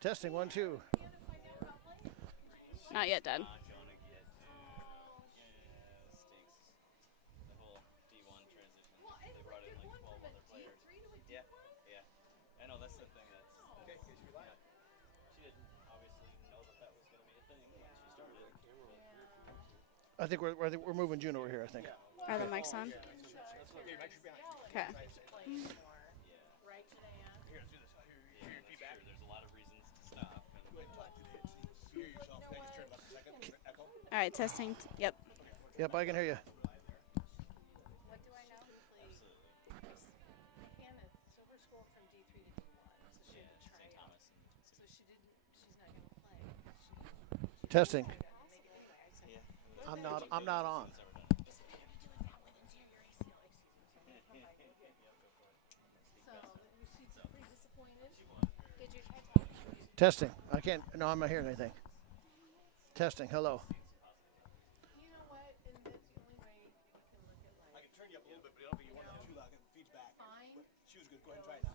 Testing 1, 2. Not yet done. I think we're moving June over here, I think. Are the mics on? Okay. All right, testing. Yep. Yep, I can hear you. What do I know? Hannah, so her score from D3 to D1, so she had to try out. So she didn't, she's not going to play. Testing. I'm not on. So she's pretty disappointed. Did you try talking? Testing. I can't. No, I'm not hearing anything. Testing. Hello. You know what? And that's the only way you can look at I like can turn you up a little bit, but it'll be you want it too loud. It feeds back. fine. But she was good. Go ahead and try it now.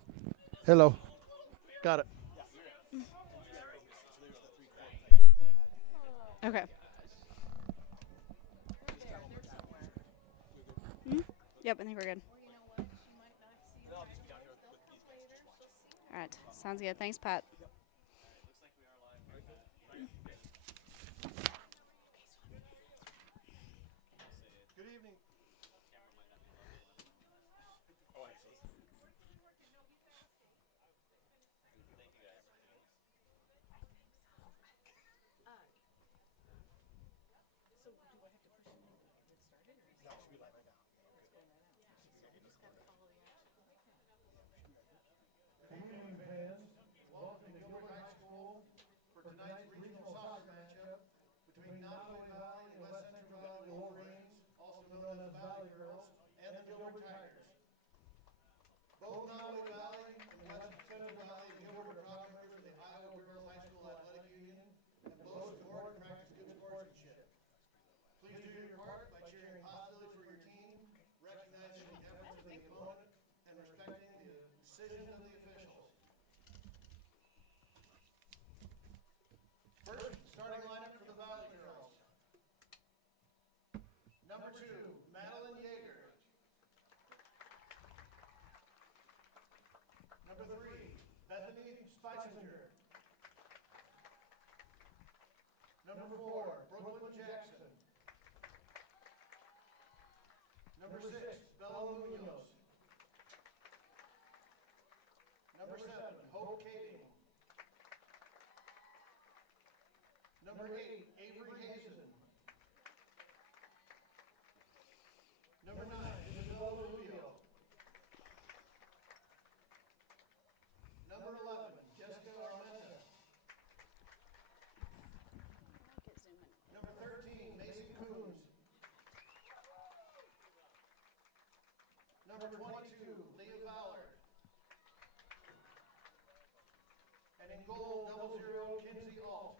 Hello. Got it. Yeah, you're in. Yeah, right here. So there's the 3 chords. Okay. They're somewhere. Yep, I think we're good. Or you know what? She might not see it. I'll just be down here with They'll these come guys. later. Just watch. She'll see. All right. Sounds good. Thanks, Pat. Good evening. Oh, I see. So do I have to push it and get it started, or is No, it should be live right now. Yeah, you're good. so I just gotta follow the action? Good evening, fans. Welcome to Gilbert High School for tonight's regional soccer matchup between Nodaway Valley and West Central Valley Wolverines, also known as Valley Girls, and the Gilbert Tigers. Both Nodaway Valley and West Central Valley and Gilbert are proud members of the Iowa Girls High School Athletic Union and both support and practice good sportsmanship. Please do your part by cheering positively for your team, recognizing the efforts of the opponent, and respecting the decision of the officials. First, starting lineup for the Valley Girls. Number 2, Madeline Yeager. Number 3, Bethany Spicinger. Number 4, Brooklyn Jackson. Number 6, Bella Munoz. Number 7, Hope Kading. Number 8, Avery Hazen. Number 9, Isabella Rubio. Number 11, Jessica Armenta. Number 13, Mason Coons. Number 22, Leah Fowler. And in goal, 00, Kinsey Alt.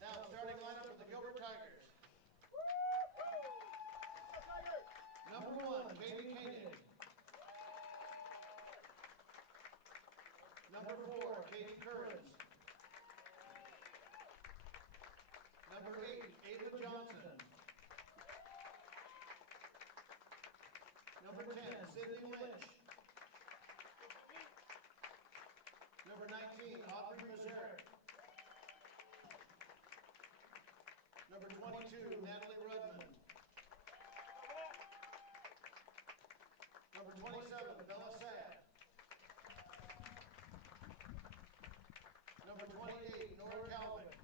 Now, starting lineup of the Gilbert Tigers. Number 1, Katie Koenig. Number 4, Katie Currens. Number 8, Ava Johnson. Number 10, Sydney Lynch. Number 19, Audrey Mazarek. Number 22, Natalie Rudman. Number 27, Bella Sad. Number 28, Nora Calvin.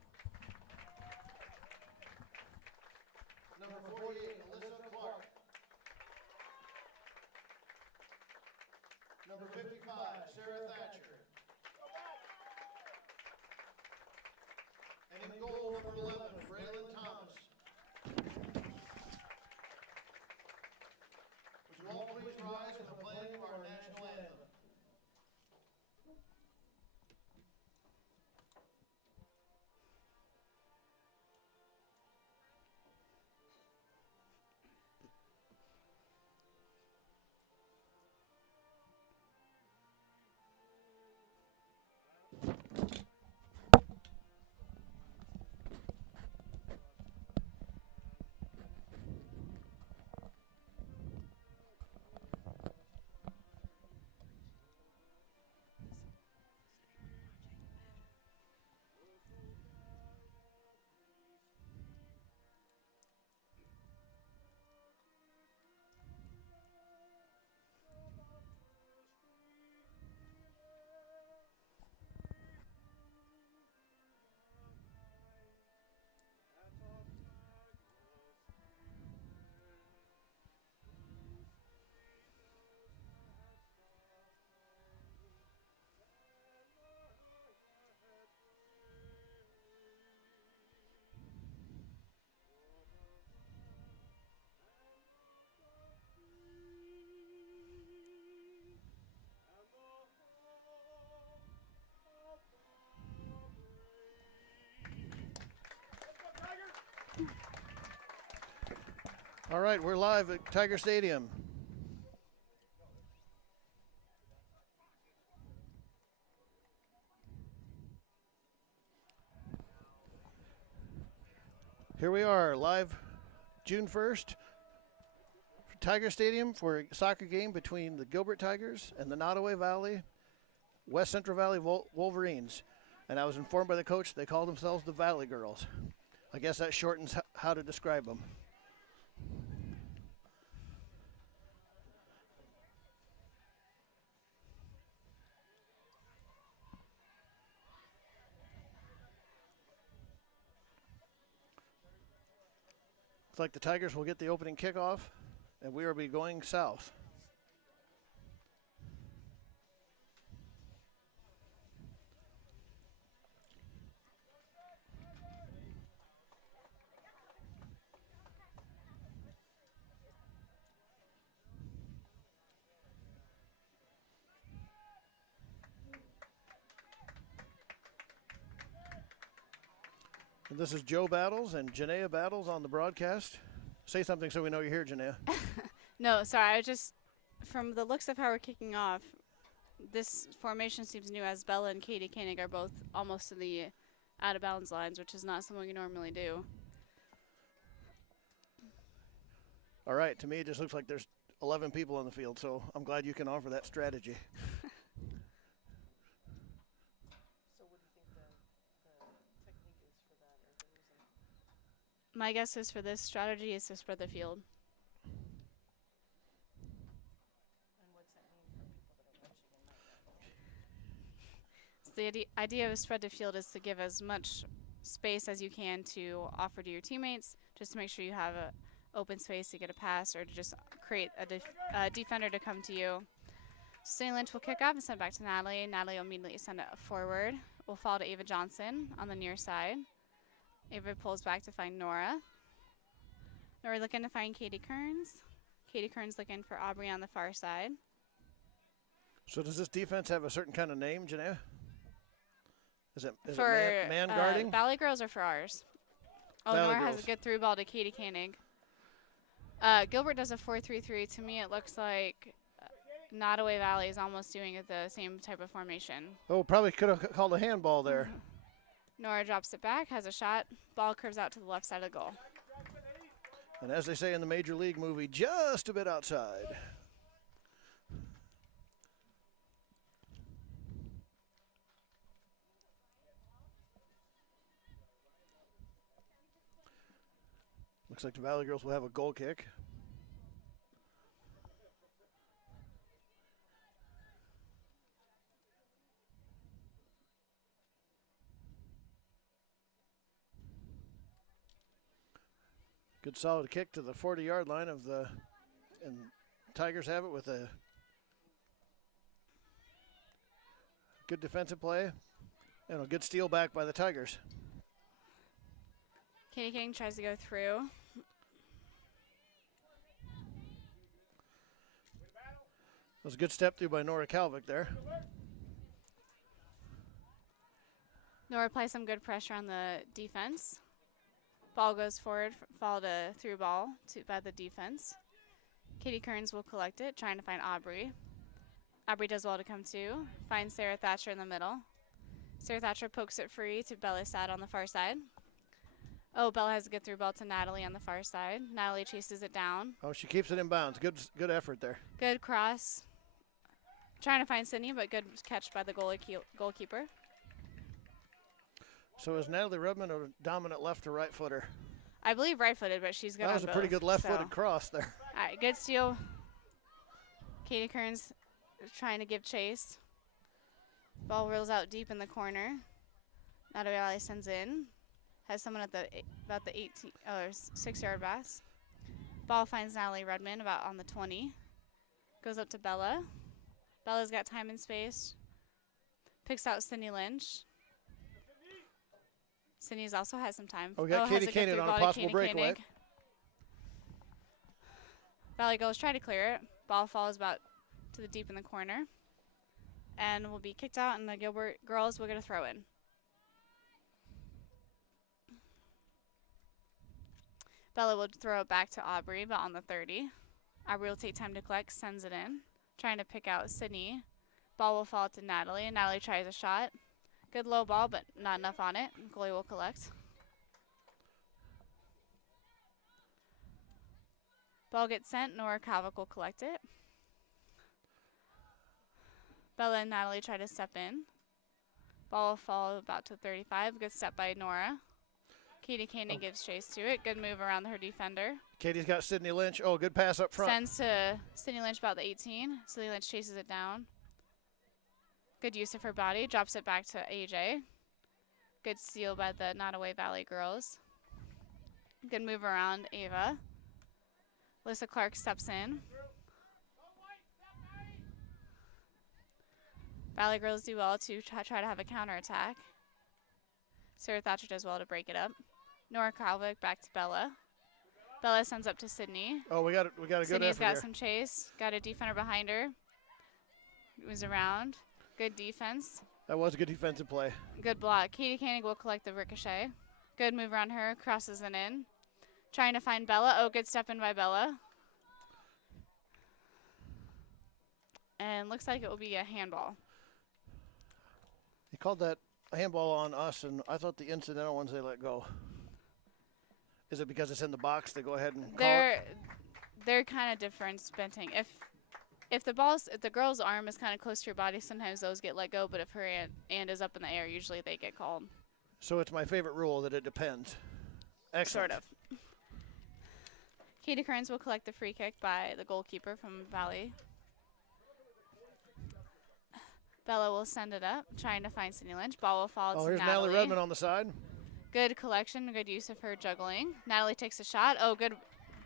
Number 48, Alyssa Clark. Number 55, Sarah Thatcher. And in goal, number 11, Braylon Thomas. Would you all please rise for the playing of our national anthem? All right, we're live at Tiger Stadium. Here we are, live June 1st, Tiger Stadium for a soccer game between the Gilbert Tigers and the Nodaway Valley, West Central Valley Wolverines. And I was informed by the coach they call themselves the Valley Girls. I guess that shortens how to describe them. Looks like the Tigers will get the opening kickoff, and we will be going south. And this is Joe Battles and Janaea Battles on the broadcast. Say something so we know you're here, Janaea. No, sorry. I just, from the looks of how we're kicking off, this formation seems new as Bella and Katie Koenig are both almost to the out-of-bounds lines, which is not something we normally do. All right, to me it just looks like there's 11 people on the field, so I'm glad you can offer that strategy. My guess is for this strategy is to spread the field. And what's that mean for people that are watching? So the idea of spread the field is to give as much space as you can to offer to your teammates, just to make sure you have a open space to get a pass or to just create a defender to come to you. So Cindy Lynch will kick off and send it back to Natalie. Natalie will immediately send it forward. We'll fall to Ava Johnson on the near side. Ava pulls back to find Nora. Nora looking to find Katie Kearns. Katie Kearns looking for Aubrey on the far side. So does this defense have a certain kind of name, Janaea? Is it For man guarding? Valley Girls or for ours? Oh, Valley Nora has Girls. a good through ball to Katie Koenig. Gilbert does a 4-3-3. To me, it looks like Nodaway Valley is almost doing it the same type of formation. Oh, probably could have called a handball there. Nora drops it back, has a shot. Ball curves out to the left side of the goal. And as they say in the Major League movie, just a bit outside. Looks like the Valley Girls will have a goal kick. Good solid kick to the 40-yard line of the, and Tigers have it with a good defensive play and a good steal back by the Tigers. Katie King tries to go through. That was a good step through by Nora Kalvik there. Nora applies some good pressure on the defense. Ball goes forward, followed a through ball by the defense. Katie Kearns will collect it, trying to find Aubrey. Aubrey does well to come to. Finds Sarah Thatcher in the middle. Sarah Thatcher pokes it free to Bella Sad on the far side. Oh, Bella has a good through ball to Natalie on the far side. Natalie chases it down. Oh, she keeps it in bounds. Good effort there. Good cross. Trying to find Sydney, but good catch by the goalkeeper. So is Natalie Rudman a dominant left or right footer? I believe right-footed, but she's good on That was a both, pretty good left-footed so. cross there. All right, good steal. Katie Kearns trying to give chase. Ball rolls out deep in the corner. Nodaway Valley sends in. Has someone at about the 6-yard pass. Ball finds Natalie Rudman about on the 20. Goes up to Bella. Bella's got time and space. Picks out Cindy Lynch. Cindy's also has some time. Oh, we got Katie Koenig on a possible breakaway. Valley Girls try to clear it. Ball falls about to the deep in the corner. And will be kicked out, and the Gilbert girls will get a throw in. Bella will throw it back to Aubrey, but on the 30. Aubrey will take time to collect, sends it in. Trying to pick out Sydney. Ball will fall to Natalie, and Natalie tries a shot. Good low ball, but not enough on it. Goalie will collect. Ball gets sent. Nora Kavik will collect it. Bella and Natalie try to step in. Ball will fall about to 35. Good step by Nora. Katie Koenig gives chase to it. Good move around her defender. Katie's got Sydney Lynch. Oh, good pass up front. Sends to Sydney Lynch about the 18. Sydney Lynch chases it down. Good use of her body. Drops it back to AJ. Good steal by the Nodaway Valley girls. Good move around Ava. Alyssa Clark steps in. Valley girls do well to try to have a counterattack. Sarah Thatcher does well to break it up. Nora Kavik back to Bella. Bella sends up to Sydney. Oh, we got a good Sydney's effort got here. some chase. Got a defender behind her. Moves around. Good defense. That was a good defensive play. Good block. Katie Koenig will collect the ricochet. Good move around her. Crosses it in. Trying to find Bella. Oh, good step in by Bella. And looks like it will be a handball. He called that a handball on us, and I thought the incidental ones they let go. Is it because it's in the box? They go ahead and call it? They're kind of different sprinting. If the girl's arm is kind of close to your body, sometimes those get let go. But if her hand is up in the air, usually they get called. So it's my favorite rule that it depends. Excellent. Sort of. Katie Kearns will collect the free kick by the goalkeeper from Valley. Bella will send it up, trying to find Sydney Lynch. Ball will fall to here's Natalie Redmond on the side. Good collection, good use of her juggling. Natalie takes a shot. Oh, good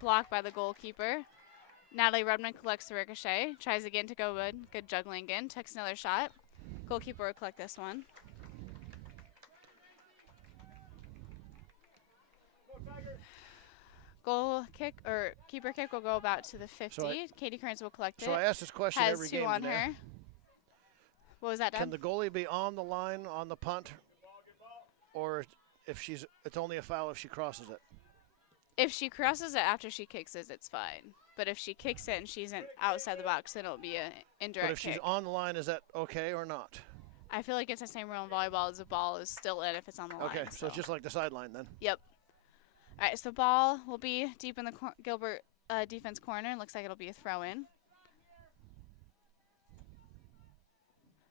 block by the goalkeeper. Natalie Redmond collects the ricochet. Tries again to go good. Good juggling again. Takes another shot. Goalkeeper will collect this one. Goal kick or keeper kick will go about to the 50. So Katie Kearns will collect it. So I asked this question Has every 2 game on today. her. What was that, Deb? Can the goalie be on the line on the punt, or if it's only a foul if she crosses it? If she crosses it after she kicks it, it's fine. But if she kicks it and she's outside the box, then it'll be an indirect But if kick. she's on the line, is that okay or not? I feel like it's the same rule in volleyball as the ball is still in if it's on the line. Okay, so it's just like the sideline then. Yep. All right, so ball will be deep in the Gilbert defense corner. It looks like it'll be a throw-in.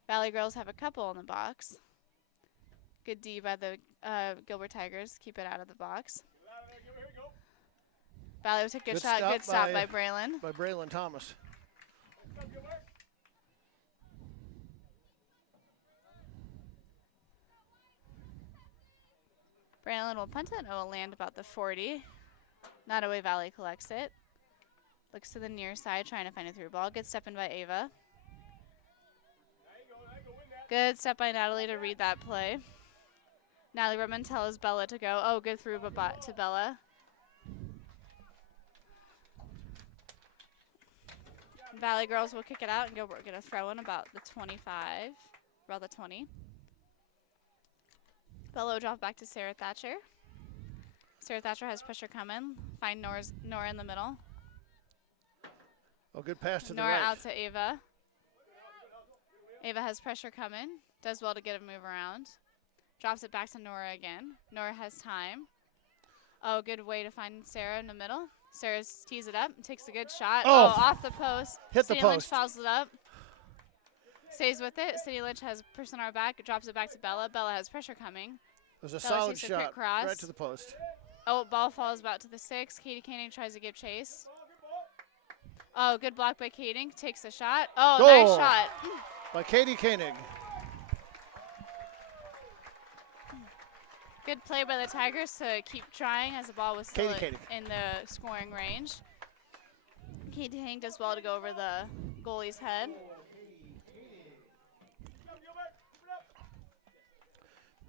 Valley girls have a couple in the box. Good D by the Gilbert Tigers. Keep it out of the box. Valley will take a good shot. Good stop by Braylon. By Braylon Thomas. Braylon will punt it. It will land about the 40. Nodaway Valley collects it. Looks to the near side, trying to find a through ball. Good step in by Ava. Good step by Natalie to read that play. Natalie Redmond tells Bella to go. Oh, good through to Bella. Valley girls will kick it out and Gilbert get a throw in about the 25, about the 20. Bella will drop back to Sarah Thatcher. Sarah Thatcher has pressure coming. Find Nora in the middle. Oh, good pass to Nora the right. out to Ava. Ava has pressure coming. Does well to get a move around. Drops it back to Nora again. Nora has time. Oh, good way to find Sarah in the middle. Sarah tees it up and takes a good shot. Oh, off the post. Hit the City post. Lynch fouls it up. Stays with it. City Lynch has person on her back. Drops it back to Bella. Bella has pressure coming. It was a Bella solid takes a quick shot cross. right to the post. Oh, ball falls about to the 6. Katie Koenig tries to give chase. Oh, good block by Koenig. Takes a shot. Oh, Goal. nice shot. By Katie Koenig. Good play by the Tigers to keep trying as the ball was still Katie Koenig. in the scoring range. Katie Koenig does well to go over the goalie's head.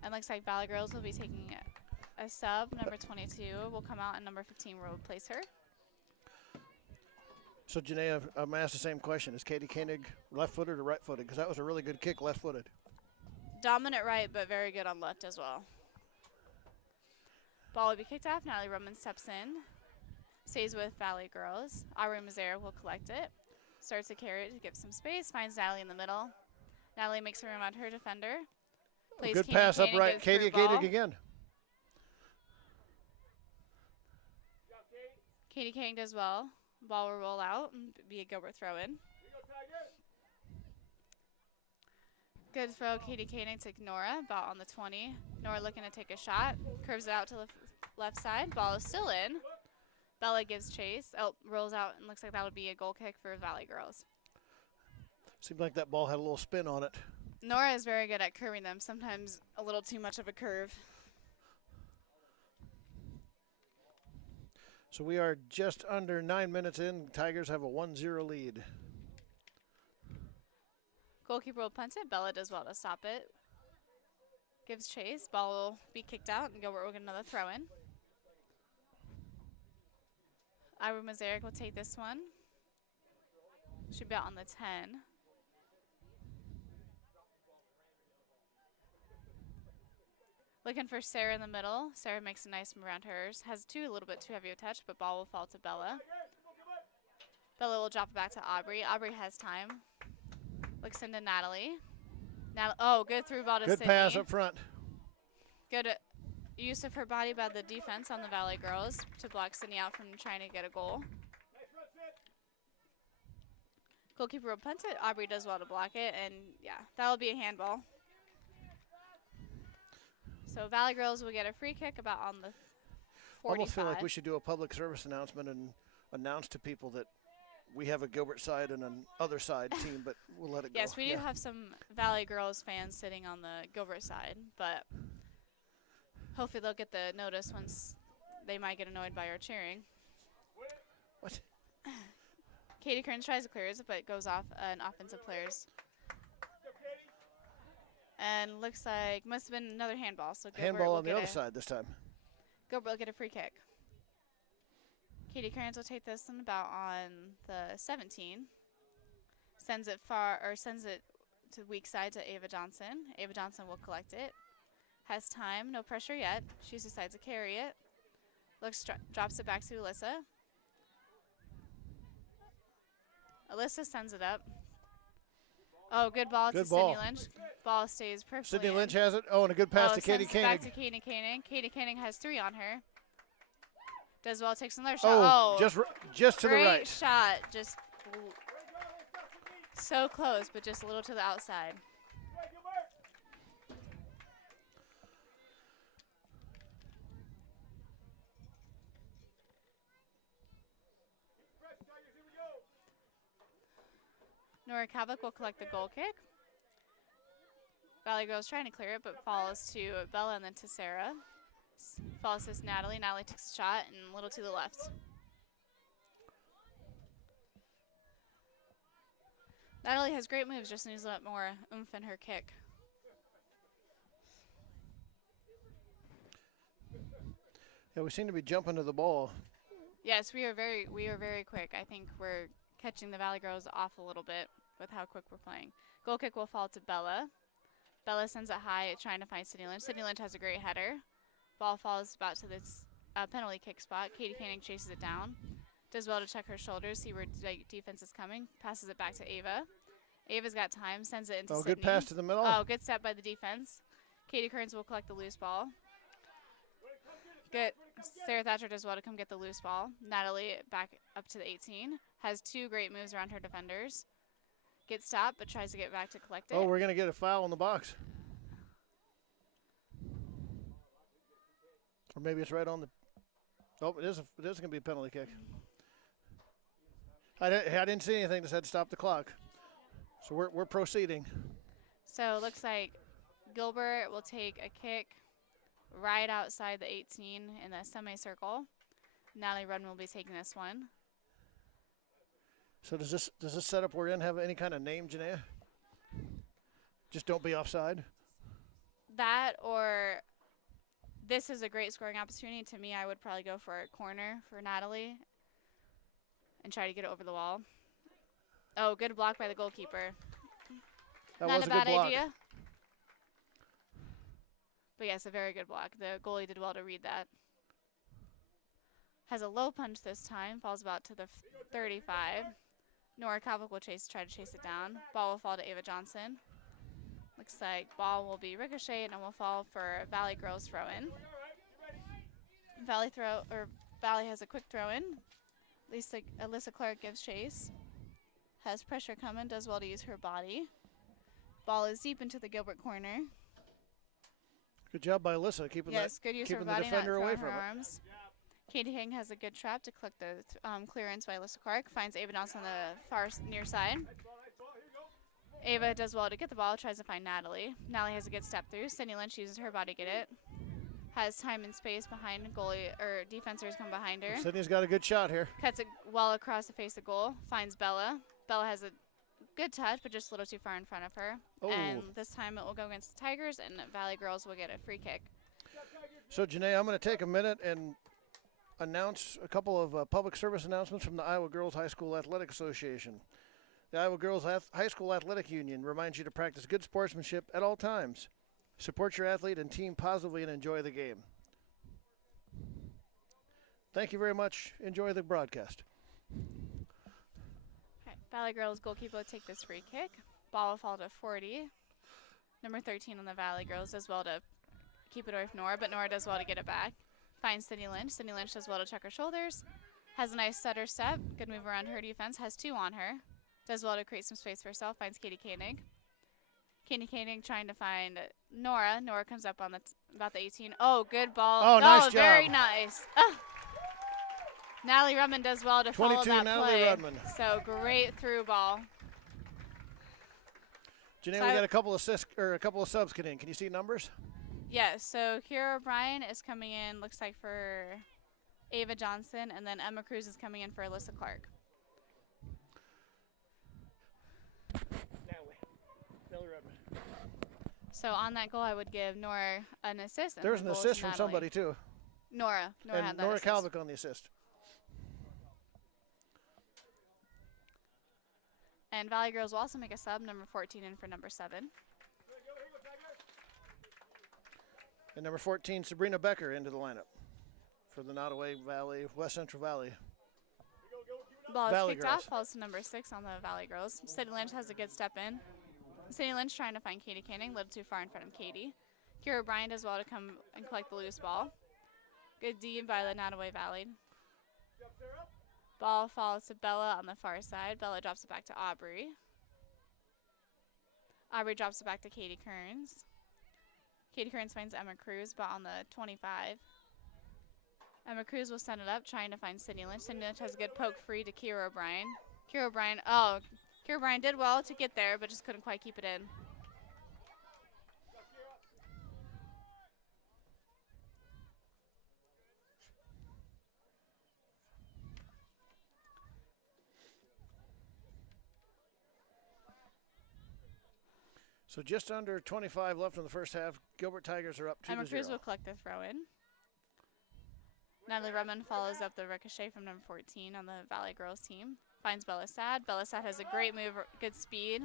And looks like Valley Girls will be taking a sub. Number 22 will come out and number 15 will replace her. So, Janae, I'm going to ask the same question. Is Katie Koenig left-footed or right-footed? Because that was a really good kick left-footed. Dominant right, but very good on left as well. Ball will be kicked off. Natalie Roman steps in. Stays with Valley Girls. Aubrey Mazzara will collect it. Starts to carry it to give some space. Finds Natalie in the middle. Natalie makes room on her defender. Plays Good Katie pass Koenig, upright. gets through Katie ball. Koenig again. Katie Koenig does well. Ball will roll out and be a Gilbert throw in. Good throw, Katie Koenig to Nora, about on the 20. Nora looking to take a shot. Curves it out to the left side. Ball is still in. Bella gives chase. Oh, rolls out and looks like that would be a goal kick for Valley Girls. Seemed like that ball had a little spin on it. Nora is very good at curving them, sometimes a little too much of a curve. So we are just under 9 minutes in. Tigers have a 1-0 lead. Goalkeeper will punt it. Bella does well to stop it. Gives chase. Ball will be kicked out, and Gilbert will get another throw in. Ira Mazaric will take this one. Should be out on the 10. Looking for Sarah in the middle. Sarah makes a nice move around hers. Has a little bit too heavy a touch, but ball will fall to Bella. Bella will drop it back to Aubrey. Aubrey has time. Looks into Natalie. Oh, good through ball to Good Sydney. pass up front. Good use of her body by the defense on the Valley Girls to block Sydney out from trying to get a goal. Goalkeeper will punt it. Aubrey does well to block it, and yeah, that'll be a handball. So Valley Girls will get a free kick about on the 45. I almost feel like we should do a public service announcement and announce to people that we have a Gilbert side and an other side team, but we'll let it go. Yes, we do have some Valley Girls fans sitting on the Gilbert side, but hopefully they'll get the notice once they might get annoyed by our cheering. What? Katie Kearns tries to clear it, but goes off an offensive player's. And looks like must have been another handball. So Gilbert Handball will on the get other side this time. Gilbert will get a free kick. Katie Kearns will take this one about on the 17. Sends it to the weak side to Ava Johnson. Ava Johnson will collect it. Has time, no pressure yet. She decides to carry it. Drops it back to Alyssa. Alyssa sends it up. Oh, good ball to Sydney Lynch. Ball stays perfectly Sydney in. Lynch has it. Oh, and a good pass to Katie Koenig. Back to Katie Koenig. Katie Koenig has 3 on her. Does well, takes another shot. Just to the right. Great shot. Just so close, but just a little to the outside. Nora Kavik will collect the goal kick. Valley Girls trying to clear it, but falls to Bella and then to Sarah. Falls to Natalie. Natalie takes a shot and a little to the left. Natalie has great moves, just needs a lot more oomph in her kick. Yeah, we seem to be jumping to the ball. Yes, we are very quick. I think we're catching the Valley Girls off a little bit with how quick we're playing. Goal kick will fall to Bella. Bella sends it high, trying to find Sydney Lynch. Sydney Lynch has a great header. Ball falls about to this penalty kick spot. Katie Koenig chases it down. Does well to check her shoulders, see where defense is coming. Passes it back to Ava. Ava's got time, sends it into Sydney. Good pass to the middle. Oh, good step by the defense. Katie Kearns will collect the loose ball. Good. Sarah Thatcher does well to come get the loose ball. Natalie back up to the 18. Has 2 great moves around her defenders. Gets stopped, but tries to get back to collect it. Oh, we're going to get a foul in the box. Or maybe it's right on the. Oh, it is going to be a penalty kick. I didn't see anything that said stop the clock. So we're proceeding. So it looks like Gilbert will take a kick right outside the 18 in the semicircle. Natalie Rudden will be taking this one. So does this setup we're in have any kind of name, Janaea? Just don't be offside? That or this is a great scoring opportunity. To me, I would probably go for a corner for Natalie and try to get it over the wall. Oh, good block by the goalkeeper. That Not was a a good bad block. idea. But yes, a very good block. The goalie did well to read that. Has a low punch this time. Falls about to the 35. Nora Kalvik will try to chase it down. Ball will fall to Ava Johnson. Looks like ball will be ricocheted and will fall for Valley Girls throw in. Valley has a quick throw in. Alyssa Clark gives chase. Has pressure coming, does well to use her body. Ball is deep into the Gilbert corner. Good job by Alyssa keeping good use of her the body, not defender away throwing her from it. arms. Katie King has a good trap to collect the clearance by Alyssa Clark. Finds Ava Johnson on the far near side. Ava does well to get the ball, tries to find Natalie. Natalie has a good step through. Sydney Lynch uses her body to get it. Has time and space behind goalie, or defenders come behind her. Sydney's got a good shot here. Cuts it well across the face of goal. Finds Bella. Bella has a good touch, but just a little too far in front of her. Oh. And this time it will go against the Tigers, and Valley Girls will get a free kick. So, Janae, I'm going to take a minute and announce a couple of public service announcements from the Iowa Girls High School Athletic Association. The Iowa Girls High School Athletic Union reminds you to practice good sportsmanship at all times. Support your athlete and team positively and enjoy the game. Thank you very much. Enjoy the broadcast. Okay. Valley Girls goalkeeper will take this free kick. Ball will fall to 40. Number 13 on the Valley Girls does well to keep it away from Nora, but Nora does well to get it back. Finds Sydney Lynch. Sydney Lynch does well to check her shoulders. Has a nice stutter step. Good move around her defense. Has 2 on her. Does well to create some space for herself. Finds Katie Koenig. Katie Koenig trying to find Nora. Nora comes up on about the 18. Oh, good ball. Oh, nice job. Very nice. Natalie Rudman does well to follow 22, that Natalie play. Rudman. So great through ball. Janae, we got a couple of subs getting in. Can you see numbers? Yes. So Kira O'Brien is coming in. Looks like for Ava Johnson, and then Emma Cruz is coming in for Alyssa Clark. So on that goal, I would give Nora an assist. There's an assist from somebody, too. Nora had And that Nora assist. Kalvik on the assist. And Valley Girls will also make a sub, number 14 in for number 7. And number 14, Sabrina Becker, into the lineup for the Nodaway Valley, West Central Valley. Ball is Valley kicked Girls. off, falls to number 6 on the Valley Girls. Sydney Lynch has a good step in. Sydney Lynch trying to find Katie Koenig, a little too far in front of Katie. Kira O'Brien does well to come and collect the loose ball. Good D by the Nodaway Valley. Ball falls to Bella on the far side. Bella drops it back to Aubrey. Aubrey drops it back to Katie Kearns. Katie Kearns finds Emma Cruz, but on the 25. Emma Cruz will send it up, trying to find Sydney Lynch. Sydney Lynch has a good poke free to Kira O'Brien. Kira O'Brien did well to get there, but just couldn't quite keep it in. So just under 25 left in the first half. Gilbert Tigers are up 2-0. Emma Cruz will collect the throw in. Natalie Rudman follows up the ricochet from number 14 on the Valley Girls team. Finds Bella Sad. Bella Sad has a great move, good speed.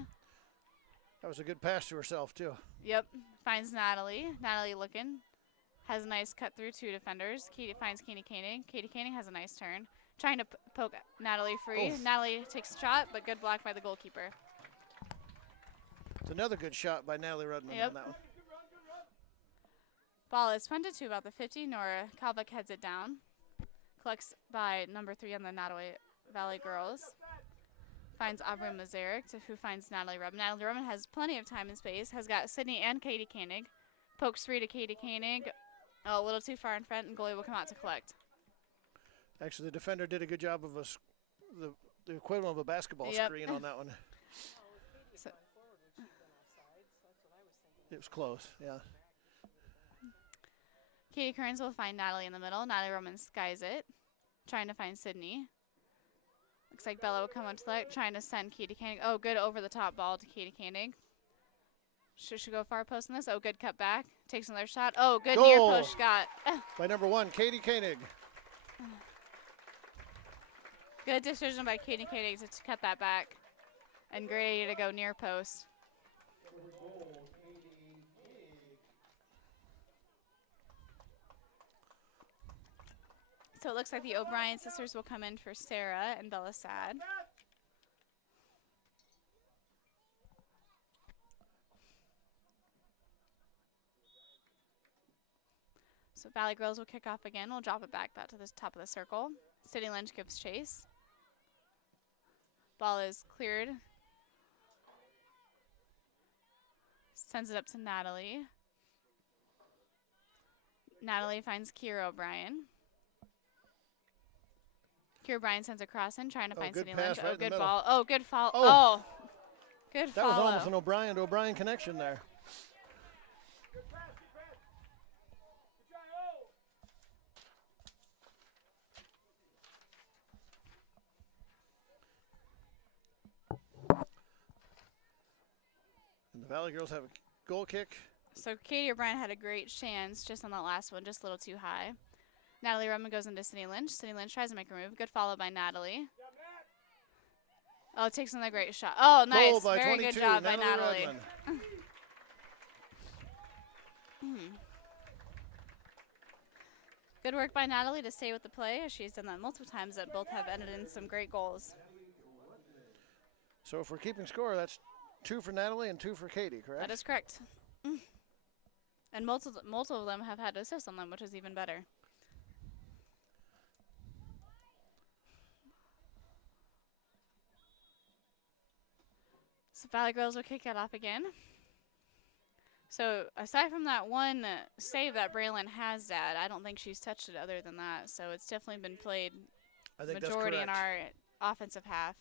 That was a good pass to herself, too. Yep. Finds Natalie. Natalie looking. Has a nice cut through 2 defenders. Katie finds Katie Koenig. Katie Koenig has a nice turn. Trying to poke Natalie free. Oof. Natalie takes a shot, but good block by the goalkeeper. It's another good shot by Natalie Rudman Yep. on that one. Ball is punted to about the 50. Nora Kalvik heads it down. Collects by number 3 on the Nodaway Valley Girls. Finds Aubrey Mazarek, who finds Natalie Rubman. Natalie Rubman has plenty of time and space. Has got Sydney and Katie Koenig. Pokes free to Katie Koenig. Oh, a little too far in front, and goalie will come out to collect. Actually, the defender did a good job of the equivalent of a basketball Yep. screen on that one. So, It was close, yeah. Katie Kearns will find Natalie in the middle. Natalie Roman skies it, trying to find Sydney. Looks like Bella will come on to that, trying to send Katie Koenig. Oh, good over-the-top ball to Katie Koenig. Should she go far post on this? Oh, good cut back. Takes another shot. Oh, good near Goal. post shot. By number 1, Katie Koenig. Good decision by Katie Koenig to cut that back. And Grady to go near post. So it looks like the O'Brien sisters will come in for Sarah and Bella Sad. So Valley Girls will kick off again. We'll drop it back to the top of the circle. City Lynch gives chase. Ball is cleared. Sends it up to Natalie. Natalie finds Kira O'Brien. Kira O'Brien sends a cross in, trying to find good City pass Lynch. right Oh, in the good middle. ball. Oh, good foul. Oh. Oh, good That was follow. almost an O'Brien to O'Brien connection there. And the Valley Girls have a goal kick. So Katie O'Brien had a great chance just on that last one, just a little too high. Natalie Rudman goes into City Lynch. City Lynch tries to make a move. Good follow by Natalie. Oh, takes another great shot. Oh, nice. Goal by Very 22, good job by Natalie. Rudman. Good work by Natalie to stay with the play. She's done that multiple times that both have ended in some great goals. So if we're keeping score, that's 2 for Natalie and 2 for Katie, correct? That is correct. And multiple of them have had assists on them, which is even better. So Valley Girls will kick it off again. So aside from that one save that Braylon has had, I don't think she's touched it other than that. So it's definitely been played I think majority that's in correct. our offensive half.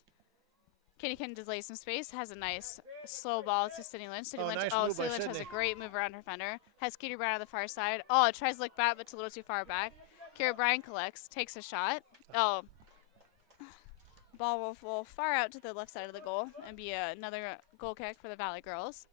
Katie can delay some space, has a nice slow ball to City Lynch. City Lynch, nice oh, move by City Lynch has a Sydney. great move around her fender. Has Katie Brown on the far side. Oh, it tries to look back, but it's a little too far back. Kira Bryan collects, takes a shot. Oh, ball will fall far out to the left side of the goal and be another goal kick for the Valley Girls.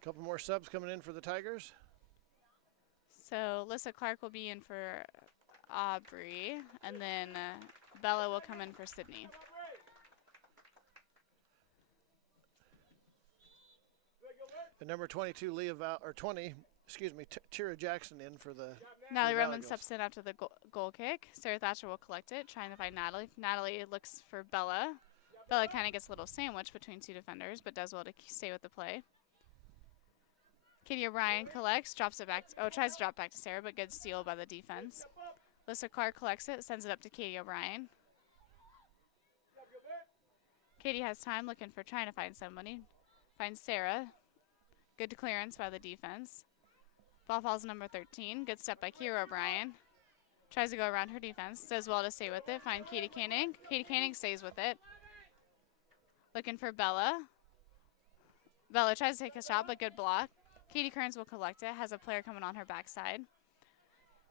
A couple more subs coming in for the Tigers. So Lissa Clark will be in for Aubrey, and then Bella will come in for Sydney. And number 22, or 20, excuse me, Tira Jackson in for the Natalie Valley Roman Girls. steps in after the goal kick. Sarah Thatcher will collect it, trying to find Natalie. Natalie looks for Bella. Bella kind of gets a little sandwich between two defenders, but does well to stay with the play. Katie O'Brien collects, drops it back. Tries to drop back to Sarah, but good steal by the defense. Lissa Clark collects it, sends it up to Katie O'Brien. Katie has time, trying to find somebody. Finds Sarah. Good clearance by the defense. Ball falls number 13. Good step by Kira O'Brien. Tries to go around her defense. Does well to stay with it. Find Katie Koenig. Katie Koenig stays with it. Looking for Bella. Bella tries to take a shot, but good block. Katie Kearns will collect it. Has a player coming on her backside.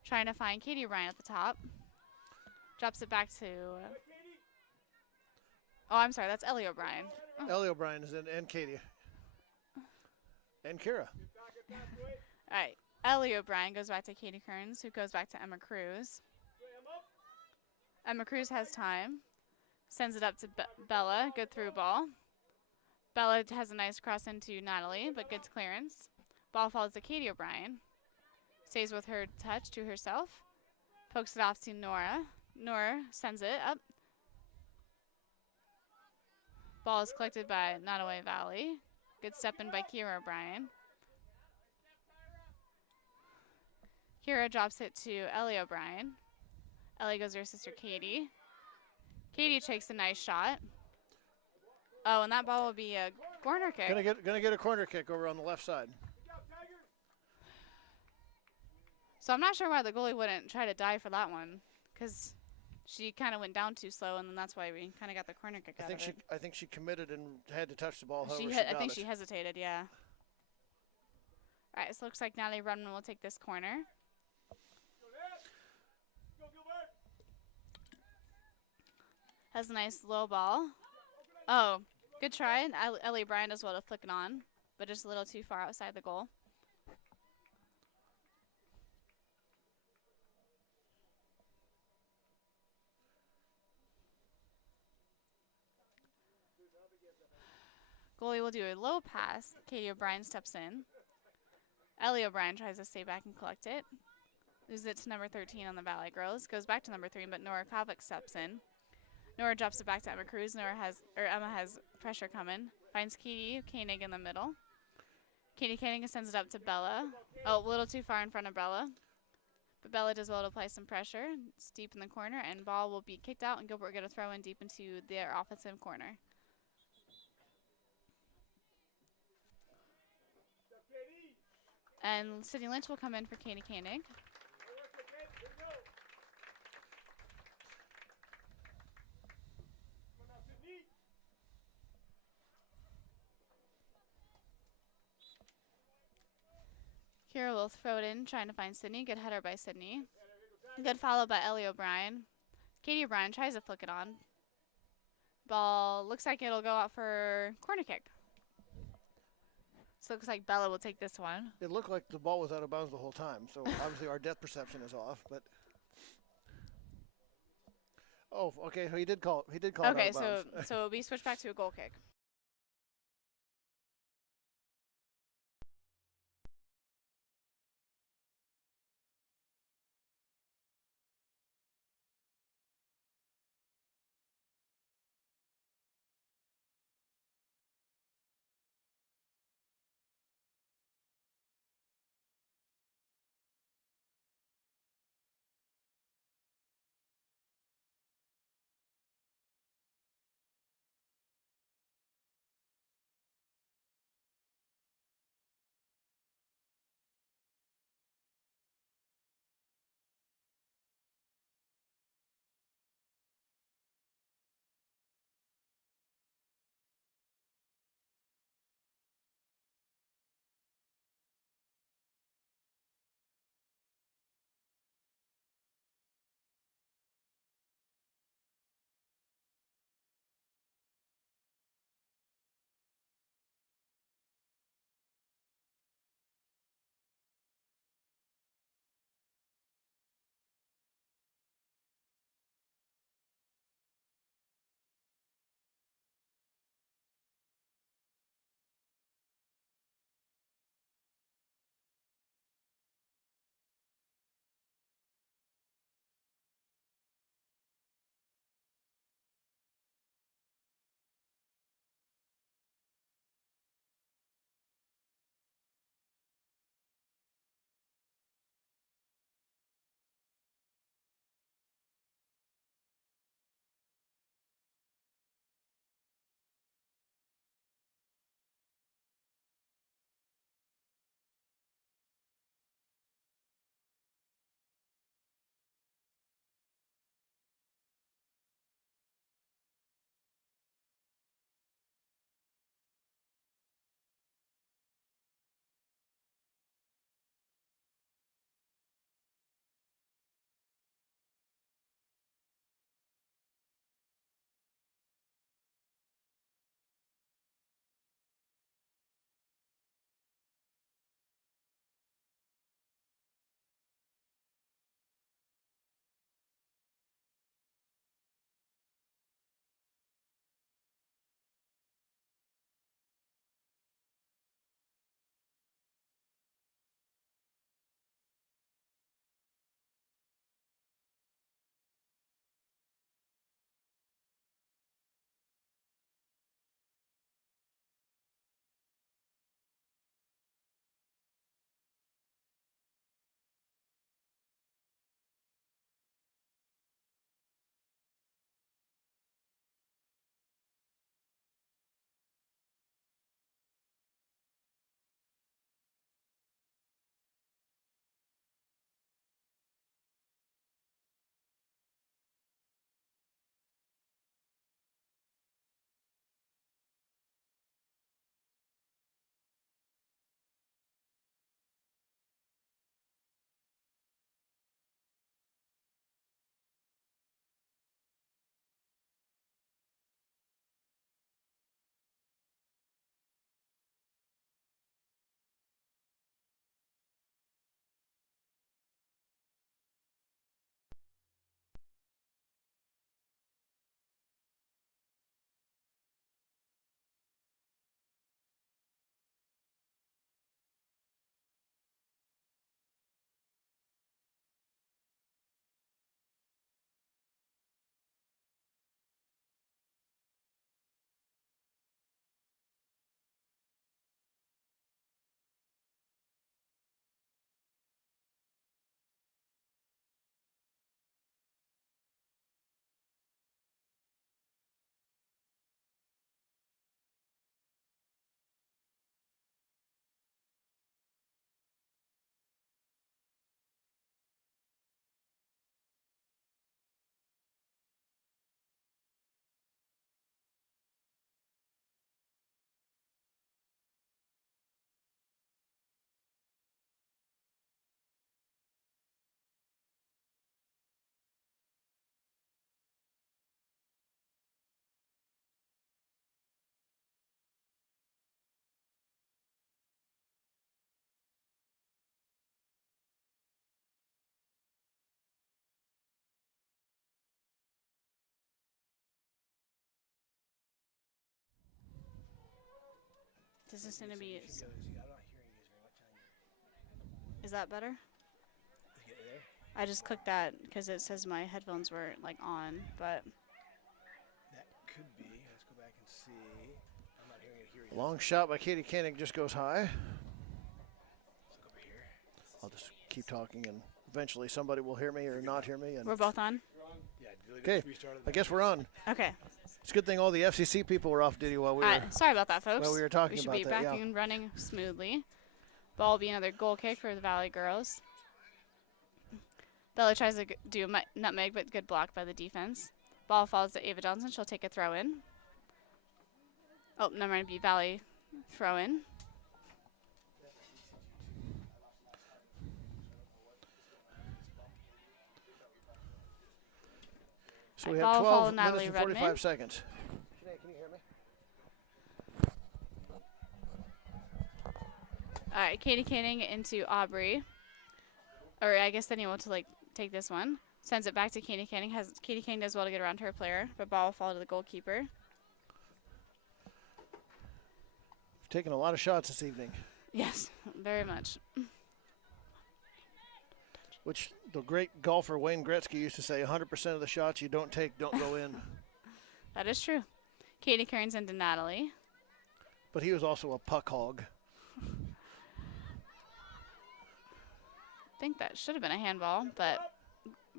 Trying to find Katie O'Brien at the top. Drops it back to... Oh, I'm sorry. That's Ellie O'Brien. Ellie O'Brien is in, and Katie. And Kira. All right. Ellie O'Brien goes back to Katie Kearns, who goes back to Emma Cruz. Emma Cruz has time. Sends it up to Bella. Good through ball. Bella has a nice cross into Natalie, but good clearance. Ball falls to Katie O'Brien. Stays with her touch to herself. Pokes it off to Nora. Nora sends it up. Ball is collected by Nodaway Valley. Good step in by Kira O'Brien. Kira drops it to Ellie O'Brien. Ellie goes to her sister Katie. Katie takes a nice shot. Oh, and that ball will be a corner kick. Gonna get a corner kick over on the left side. So I'm not sure why the goalie wouldn't try to dive for that one, because she kind of went down too slow, and then that's why we kind of got the corner kick out of it. I think she committed and had to touch the ball. However, I think she hesitated, yeah. All right, so looks like Natalie Rudman will take this corner. Has a nice low ball. Oh, good try. And Ellie Bryan does well to flick it on, but just a little too far outside the goal. Goalie will do a low pass. Katie O'Brien steps in. Ellie O'Brien tries to stay back and collect it. Loses it to number 13 on the Valley Girls. Goes back to number 3, but Nora Kovic steps in. Nora drops it back to Emma Cruz. Emma has pressure coming. Finds Katie Koenig in the middle. Katie Koenig sends it up to Bella. Oh, a little too far in front of Bella. But Bella does well to apply some pressure. It's deep in the corner, and ball will be kicked out, and Gilbert will get a throw in deep into their offensive corner. And Sydney Lynch will come in for Katie Koenig. Kira will throw it in, trying to find Sydney. Good header by Sydney. Good follow by Ellie O'Brien. Katie O'Brien tries to flick it on. Ball looks like it'll go out for corner kick. So it looks like Bella will take this one. It looked like the ball was out of bounds the whole time, so obviously our depth perception is off. But oh, okay, he did call. He did call. Okay, it out of bounds. so it'll be switched back to a goal kick. This is going to be. I'm not hearing you guys very much on your. Is that better? Get there. I just clicked that because it says my headphones were like on, but That could be. Let's go back and see. I'm not hearing it. Long shot by Katie Koenig just goes high. Let's look over here. I'll just keep talking, and eventually somebody will hear me or not hear me. And we're both on. Yeah. okay, I guess we're on. Okay. It's a good thing all the FCC people were off duty while we were. Sorry about that, folks. Well, we were talking we should about be that, back yeah. and running smoothly. Ball will be another goal kick for the Valley girls. Bella tries to do a nutmeg, but good block by the defense. Ball falls to Ava Johnson. She'll take a throw in. Oh, never mind. Be Valley throw in. So we Ball have will follow 12 minutes Natalie and 45 Redmond. seconds. Sinead, can you hear me? All right, Katie Canning into Aubrey. Or I guess then you want to like take this one. Sends it back to Katie Canning. Katie Canning does well to get around her player, but ball will fall to the goalkeeper. We've taken a lot of shots this evening, Yes, very much. which the great golfer Wayne Gretzky used to say, 100% of the shots you don't take don't go in. That is true. Katie Kearns into Natalie. But he was also a puck hog. I think that should have been a handball, but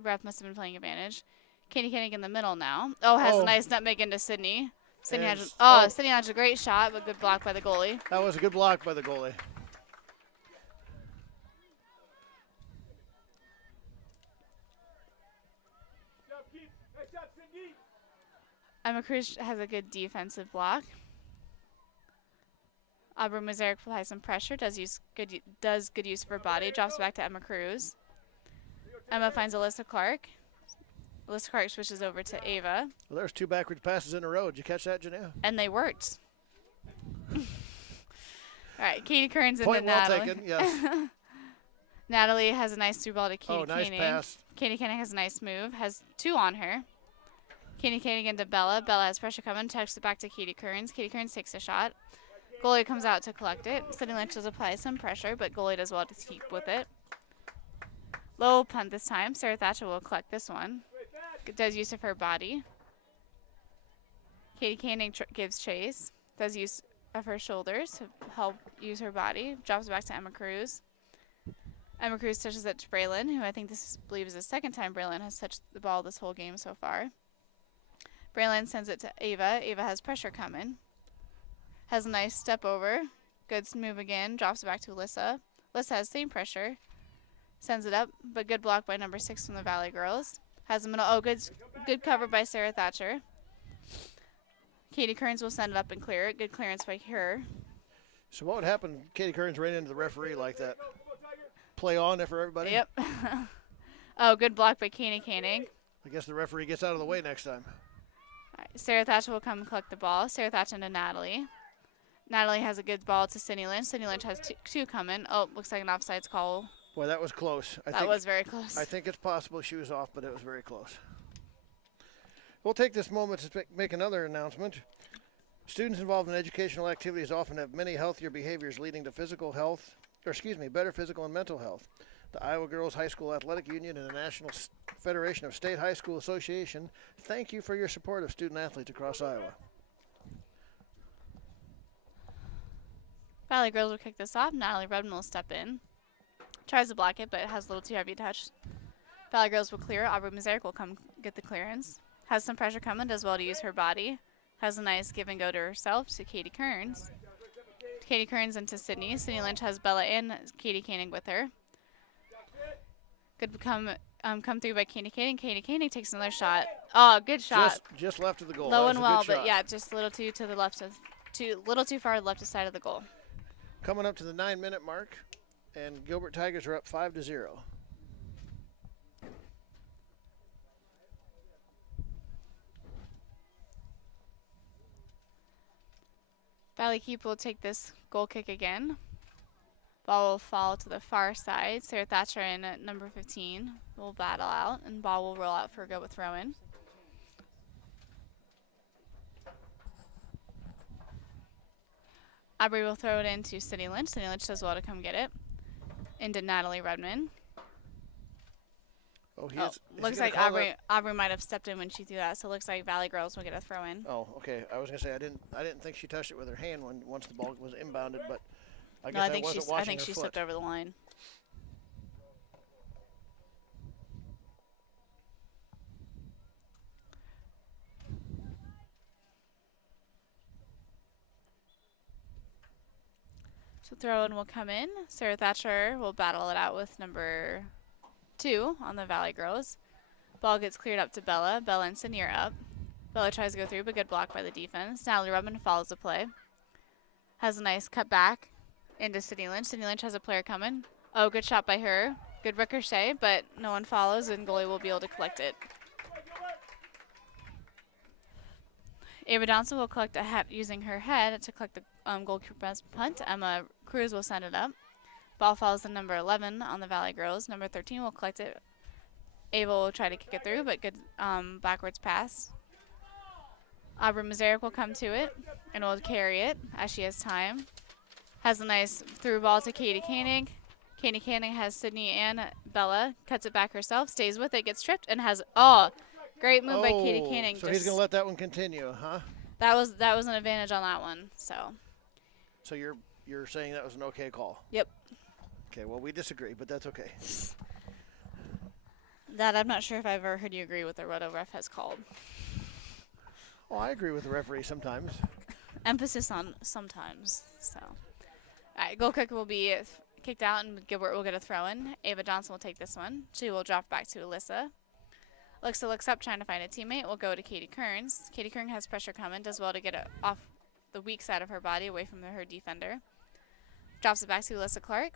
ref must have been playing advantage. Katie Koenig in the middle now. Oh, has Oh. a nice nutmeg into Sydney. Sydney And has, oh. Sydney has a great shot, but good block by the goalie. That was a good block by the goalie. Emma Cruz has a good defensive block. Aubrey Mazarek applies some pressure, does good use of her body, drops back to Emma Cruz. Emma finds Alyssa Clark. Alyssa Clark switches over to Ava, Well, there's 2 backwards passes in a row. Did you catch that, Janelle? and they worked. All right, Katie Kearns into Point well Natalie. taken, yes. Natalie has a nice through ball to Katie Oh, nice Koenig. pass. Katie Koenig has a nice move, has 2 on her. Katie Koenig into Bella. Bella has pressure coming, tucks it back to Katie Kearns. Katie Kearns takes a shot. Goalie comes out to collect it. Sydney Lynch does apply some pressure, but goalie does well to keep with it. Low punt this time. Sarah Thatcher will collect this one. Does use of her body. Katie Koenig gives chase. Does use of her shoulders to help use her body. Drops it back to Emma Cruz. Emma Cruz touches it to Braylon, who I think believe is the second time Braylon has touched the ball this whole game so far. Braylon sends it to Ava. Ava has pressure coming. Has a nice step over. Good move again. Drops it back to Alyssa. Alyssa has same pressure. Sends it up, but good block by number 6 from the Valley girls. Has a middle. Oh, good cover by Sarah Thatcher. Katie Kearns will send it up and clear it. Good clearance by her. So what would happen if Katie Kearns ran into the referee like that? Play on for everybody? Yep. Oh, good block by Katie Koenig. I guess the referee gets out of the way next time. All right, Sarah Thatcher will come and collect the ball. Sarah Thatcher into Natalie. Natalie has a good ball to Sydney Lynch. Sydney Lynch has 2 coming. Oh, looks like an offsides call. Boy, that was close. That was very close. I think it's possible she was off, but it was very close. We'll take this moment to make another announcement. Students involved in educational activities often have many healthier behaviors leading to better physical and mental health. The Iowa Girls High School Athletic Union and the National Federation of State High School Association thank you for your support of student athletes across Iowa. Valley girls will kick this off. Natalie Redmond will step in. Tries to block it, but it has a little too heavy touch. Valley girls will clear. Aubrey Mazarek will come get the clearance. Has some pressure coming, does well to use her body. Has a nice give and go to herself to Katie Kearns. Katie Kearns into Sydney. Sydney Lynch has Bella in. Katie Koenig with her. Good come through by Katie Koenig. Katie Koenig takes another shot. Oh, good shot. Just left of the goal. Low That and was a well, good but shot. yeah, just a little too to the left of, little too far left side of the goal. Coming up to the 9-minute mark, and Gilbert Tigers are up 5-0. Valley Keep will take this goal kick again. Ball will fall to the far side. Sarah Thatcher in at number 15 will battle out, and ball will roll out for a go with throw-in. Aubrey will throw it into City Lynch. City Lynch does well to come get it. Into Natalie Redmond. Oh, he Oh, is he looks gonna like call that- Aubrey might have stepped in when she threw that, so it looks like Valley Girls will get a throw in. Oh, okay. I was gonna say I didn't think she touched it with her hand once the ball was inbounded, but I No, guess I I think wasn't she's watching I think her she foot. slipped over the line. So throw in will come in. Sarah Thatcher will battle it out with number 2 on the Valley Girls. Ball gets cleared up to Bella. Bella and Sydney are up. Bella tries to go through, but good block by the defense. Natalie Rubin follows the play. Has a nice cut back into City Lynch. City Lynch has a player coming. Oh, good shot by her. Good ricochet, but no one follows, and goalie will be able to collect it. Ava Johnson will collect a hat using her head to collect the goalkeeper's punt. Emma Cruz will send it up. Ball falls to number 11 on the Valley Girls. Number 13 will collect it. Ava will try to kick it through, but good backwards pass. Aubrey Mazarek will come to it and will carry it as she has time. Has a nice through ball to Katie Koenig. Katie Koenig has Sydney and Bella. Cuts it back herself, stays with it, gets tripped, and has great move by Katie Koenig. So he's gonna let that one continue, huh? That was an advantage on that one. So you're saying that was an okay call? Yep. Okay. Well, we disagree, but that's okay. That I'm not sure if I've ever heard you agree with what a ref has called. Well, I agree with the referee sometimes. Emphasis on sometimes. So, all right, goal kick will be kicked out, and Gilbert will get a throw in. Ava Johnson will take this one. She will drop back to Alyssa. Alyssa looks up, trying to find a teammate. Will go to Katie Kearns. Katie Kearns has pressure coming. Does well to get it off the weak side of her body, away from her defender. Drops it back to Alyssa Clark.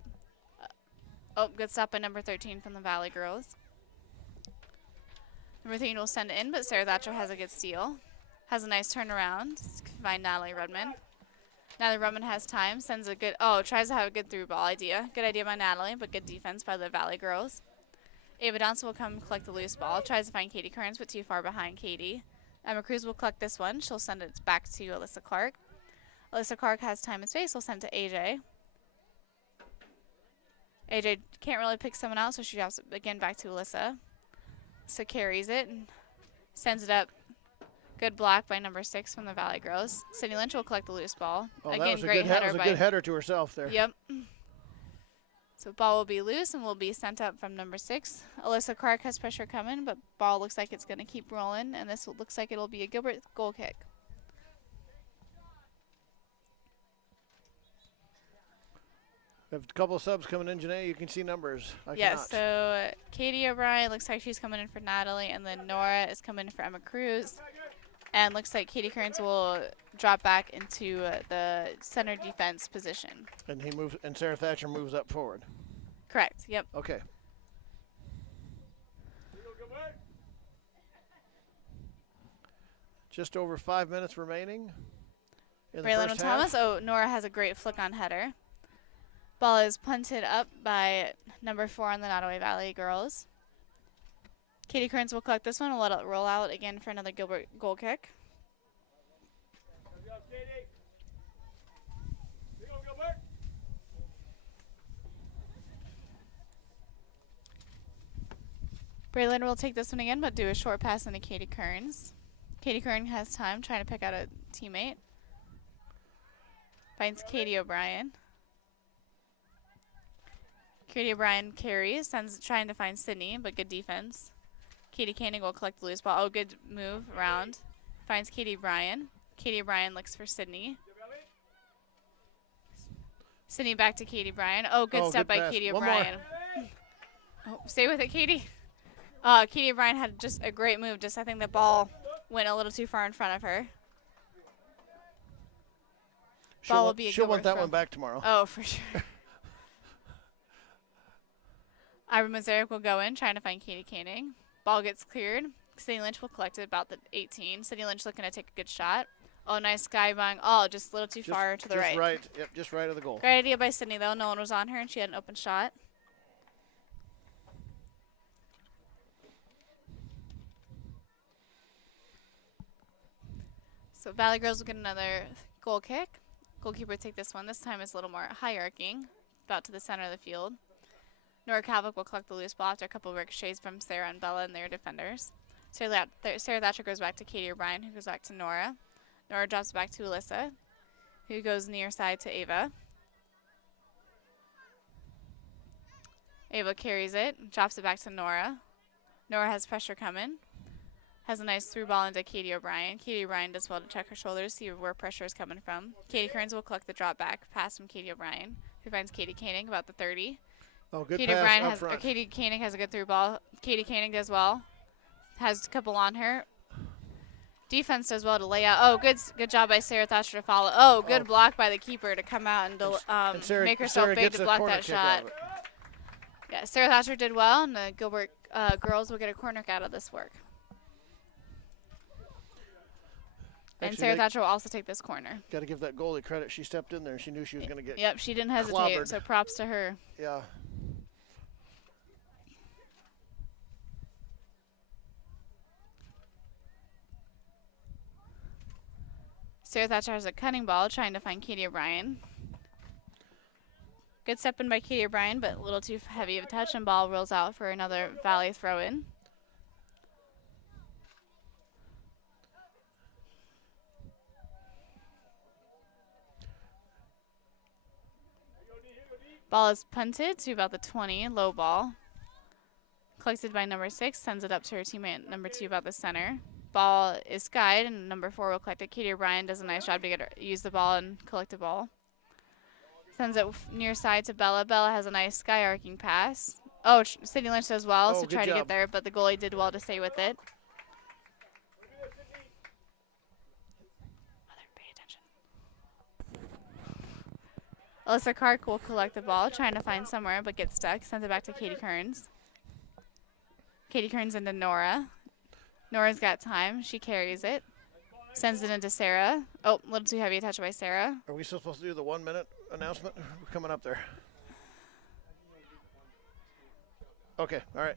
Good stop by number 13 from the Valley Girls. Number 13 will send it in, but Sarah Thatcher has a good steal. Has a nice turnaround to find Natalie Rudman. Natalie Rudman has time, sends a good, tries to have a good through ball idea. Good idea by Natalie, but good defense by the Valley Girls. Ava Johnson will come collect the loose ball. Tries to find Katie Kearns, but too far behind Katie. Emma Cruz will collect this one. She'll send it back to Alyssa Clark. Alyssa Clark has time and space. Will send it to AJ. AJ can't really pick someone out, so she drops it again back to Alyssa. So carries it and sends it up. Good block by number 6 from the Valley Girls. Sydney Lynch will collect the loose ball. Oh, Again, that was great header that was by. a good header to herself there. Yep. So ball will be loose and will be sent up from number 6. Alyssa Clark has pressure coming, but ball looks like it's going to keep rolling, and this looks like it'll be a Gilbert goal kick. We have a couple of subs coming in, Janae. You can see numbers. I Yes, cannot. so Katie O'Brien looks like she's coming in for Natalie, and then Nora is coming in for Emma Cruz. And looks like Katie Kearns will drop back into the center defense position. And he moves, and Sarah Thatcher moves up forward. Correct, yep. Okay. Just over 5 minutes remaining in the Braylon first Thomas. half. Nora has a great flick on header. Ball is punted up by number 4 on the Nodaway Valley Girls. Katie Kearns will collect this one and let it roll out again for another Gilbert goal kick. Braylon will take this one again, but do a short pass into Katie Kearns. Katie Kearns has time, trying to pick out a teammate. Finds Katie O'Brien. Katie O'Brien carries, trying to find Sydney, but good defense. Katie Koenig will collect the loose ball. Good move around. Finds Katie O'Brien. Katie O'Brien looks for Sydney. Sydney back to Katie O'Brien. Good step by pass. Katie One more. O'Brien. Stay with it, Katie. Katie O'Brien had just a great move. I think the ball went a little too far in front of her. Ball will be a She'll Gilbert want that throw. one back tomorrow. Oh, for sure. Ira Mazarek will go in, trying to find Katie Koenig. Ball gets cleared. City Lynch will collect it about the 18. City Lynch looking to take a good shot. Nice skybang. Just a little too far to the Just right. right. Yep, just right of the goal. Great idea by Sydney, though. No one was on her, and she had an open shot. So Valley Girls will get another goal kick. Goalkeeper take this one. This time it's a little more high arcing, about to the center of the field. Nora Calvick will collect the loose ball after a couple of ricochets from Sarah and Bella and their defenders. Sarah Thatcher goes back to Katie O'Brien, who goes back to Nora. Nora drops it back to Alyssa, who goes near side to Ava. Ava carries it, drops it back to Nora. Nora has pressure coming. Has a nice through ball into Katie O'Brien. Katie O'Brien does well to check her shoulders, see where pressure is coming from. Katie Kearns will collect the drop back pass from Katie O'Brien, who finds Katie Koenig about the 30. Oh, good Katie pass O'Brien up has, front. Katie Koenig has a good through ball. Katie Koenig does well. Has a couple on her. Defense does well to lay out. Oh, good job by Sarah Thatcher to follow. Oh, good block by the keeper to come out and Sarah- make herself Sarah big gets to a block corner that kick out shot. of it. Yeah, Sarah Thatcher did well, and the Gilbert girls will get a corner kick out of this work. And Actually, Sarah they- Thatcher will also take this corner. Got to give that goalie credit. She stepped in there. She knew she was going to get. Yep, she didn't hesitate, clobbered. so props to her. Yeah. Sarah Thatcher has a cutting ball trying to find Katie O'Brien. Good step in by Katie O'Brien, but a little too heavy of a touch, and ball rolls out for another Valley throw in. Ball is punted to about the 20, low ball. Collected by number 6, sends it up to her teammate number 2 about the center. Ball is skied, and number 4 will collect it. Katie O'Brien does a nice job to use the ball and collect the ball. Sends it near side to Bella. Bella has a nice sky arcing pass. Oh, Sydney Lynch does well Oh, to good try to job. get there, but the goalie did well to stay with it. Mother, pay attention. Alyssa Clark will collect the ball, trying to find somewhere, but gets stuck. Sends it back to Katie Kearns. Katie Kearns into Nora. Nora's got time. She carries it. Sends it into Sarah. Oh, a little too heavy a touch by Sarah. Are we still supposed to do the 1 minute announcement? We're coming up there. Okay, all right.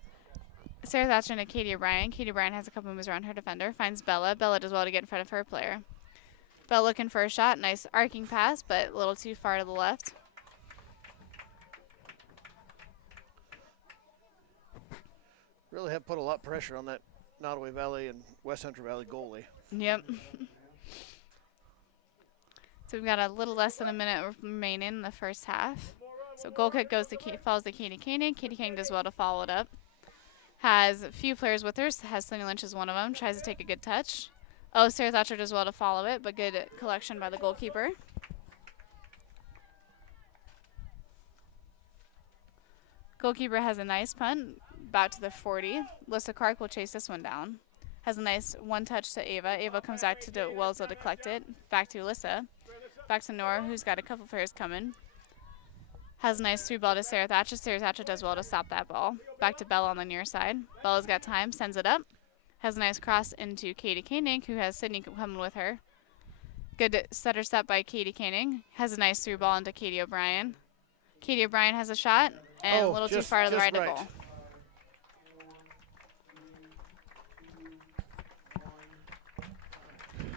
Sarah Thatcher into Katie O'Brien. Katie O'Brien has a couple moves around her defender. Finds Bella. Bella does well to get in front of her player. Bella looking for a shot. Nice arcing pass, but a little too far to the left. Really have put a lot of pressure on that Nodaway Valley and West Central Valley goalie. Yep. So we've got a little less than a minute remaining in the first half. So goal kick goes to follows to Katie Koenig. Katie Koenig does well to follow it up. Has a few players with her. Has Sydney Lynch as one of them. Tries to take a good touch. Oh, Sarah Thatcher does well to follow it, but good collection by the goalkeeper. Goalkeeper has a nice punt, about to the 40. Alyssa Clark will chase this one down. Has a nice one touch to Ava. Ava comes back to Wellesley to collect it. Back to Alyssa. Back to Nora, who's got a couple players coming. Has a nice through ball to Sarah Thatcher. Sarah Thatcher does well to stop that ball. Back to Bella on the near side. Bella's got time, sends it up. Has a nice cross into Katie Koenig, who has Sydney coming with her. Good setter step by Katie Koenig. Has a nice through ball into Katie O'Brien. Katie O'Brien has a shot, and a little too far to the right of goal.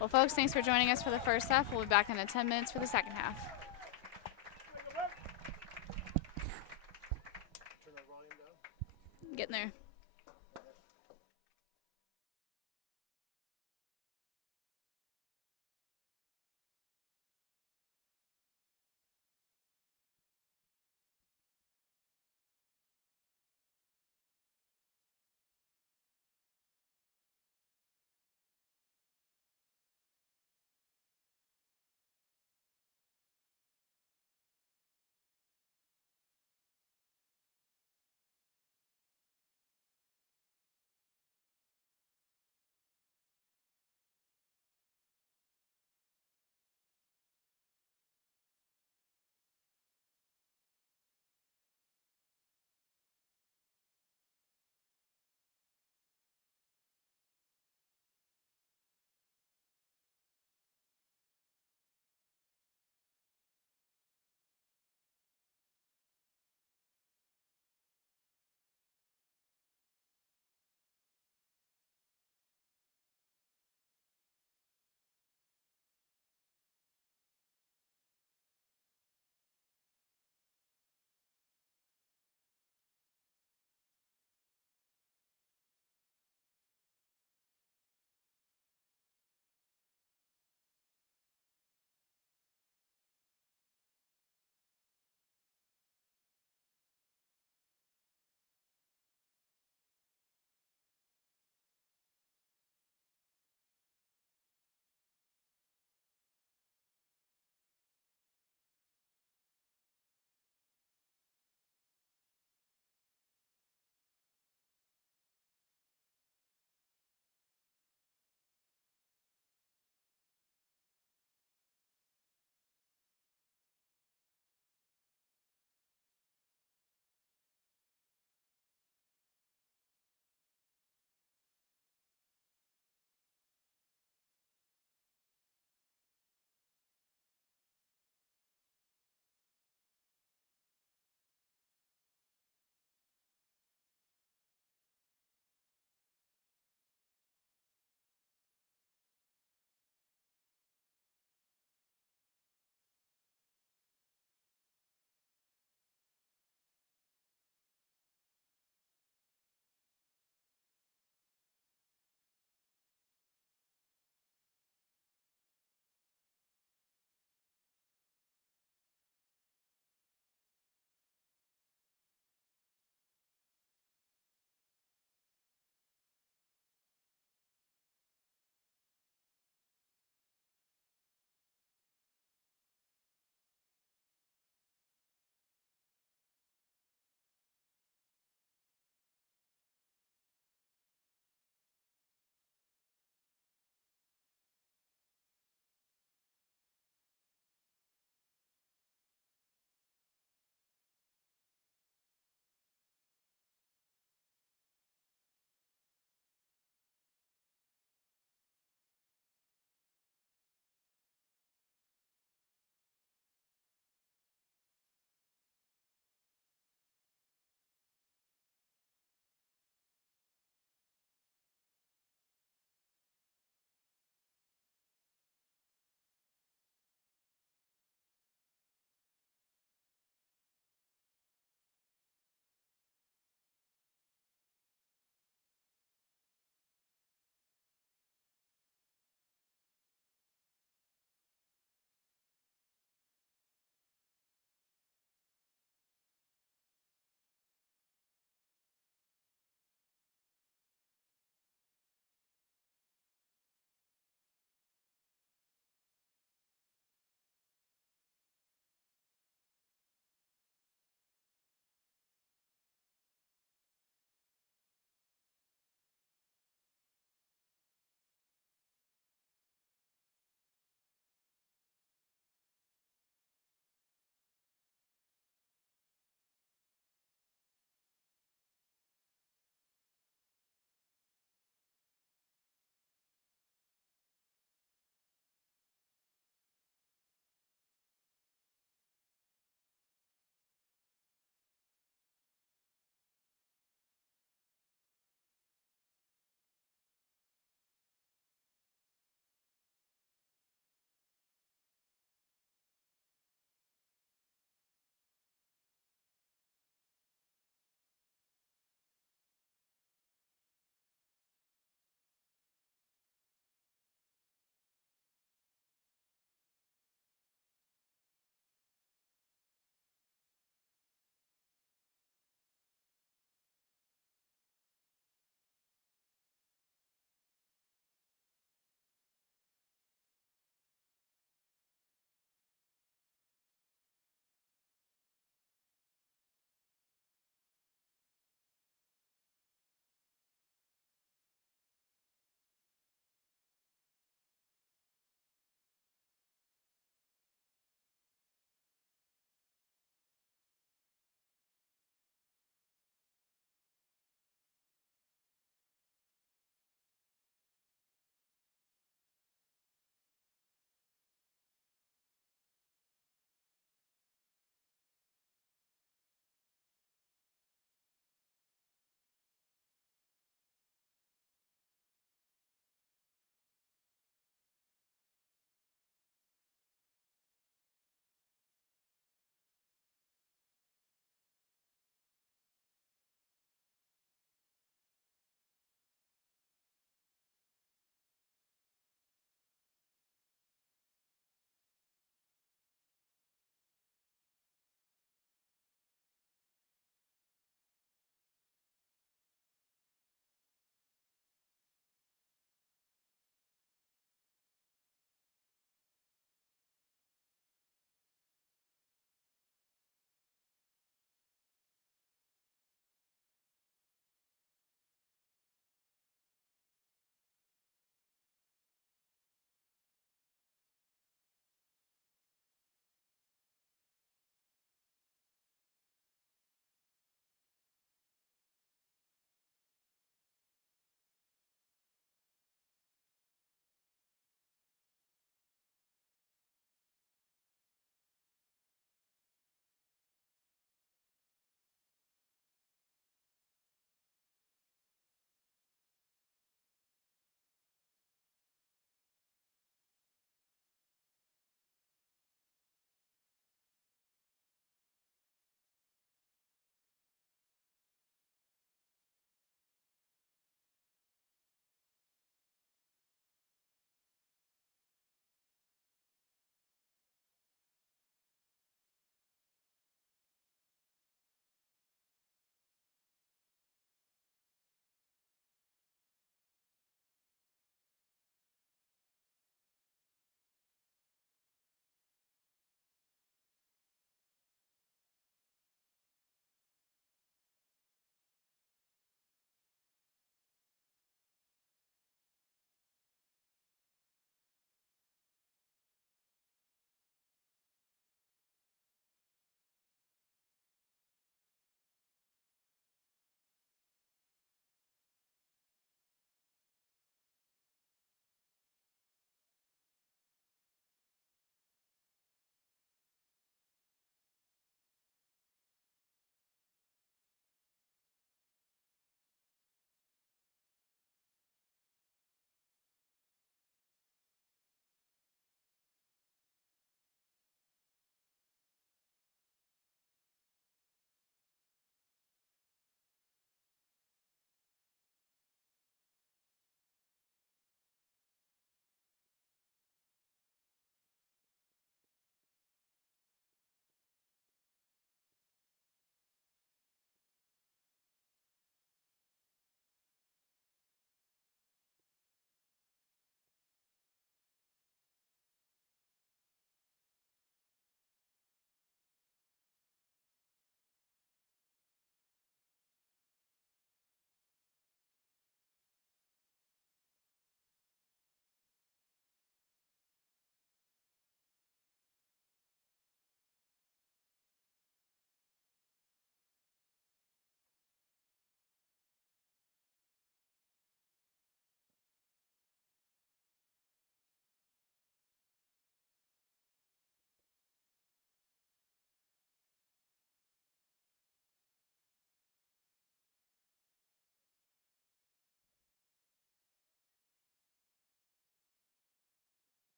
Well, folks, thanks for joining us for the first half. We'll be back in 10 minutes for the second half. Getting there.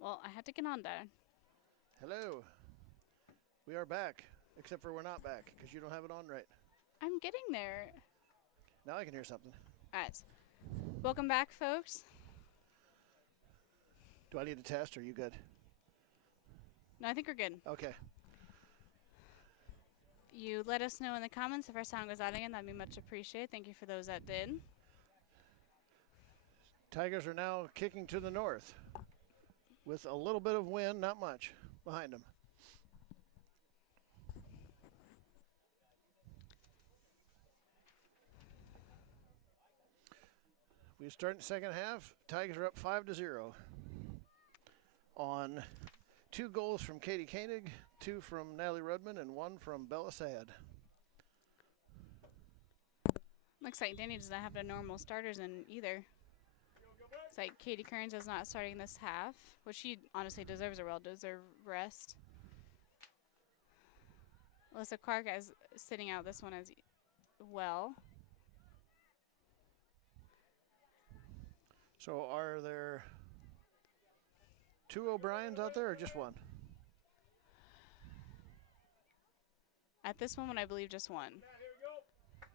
Well, I had to get on there. Hello. We are back, except for we're not back because you don't have it on right. I'm getting there. Now I can hear something. All right. Welcome back, folks. Do I need to test or are you good? No, I think we're good. Okay. You let us know in the comments if our sound goes out again. That'd be much appreciated. Thank you for those that did. Tigers are now kicking to the north with a little bit of wind, not much, behind them. We start in the second half. Tigers are up 5-0 on 2 goals from Katie Koenig, 2 from Natalie Rudman, and 1 from Bella Sad. Looks like Danny does not have the normal starters in either. It's like Katie Kearns is not starting this half, which she honestly deserves a well-deserved rest. Alyssa Clark is sitting out this one as well. So are there 2 O'Briens out there or just 1? At this moment, I believe just 1. All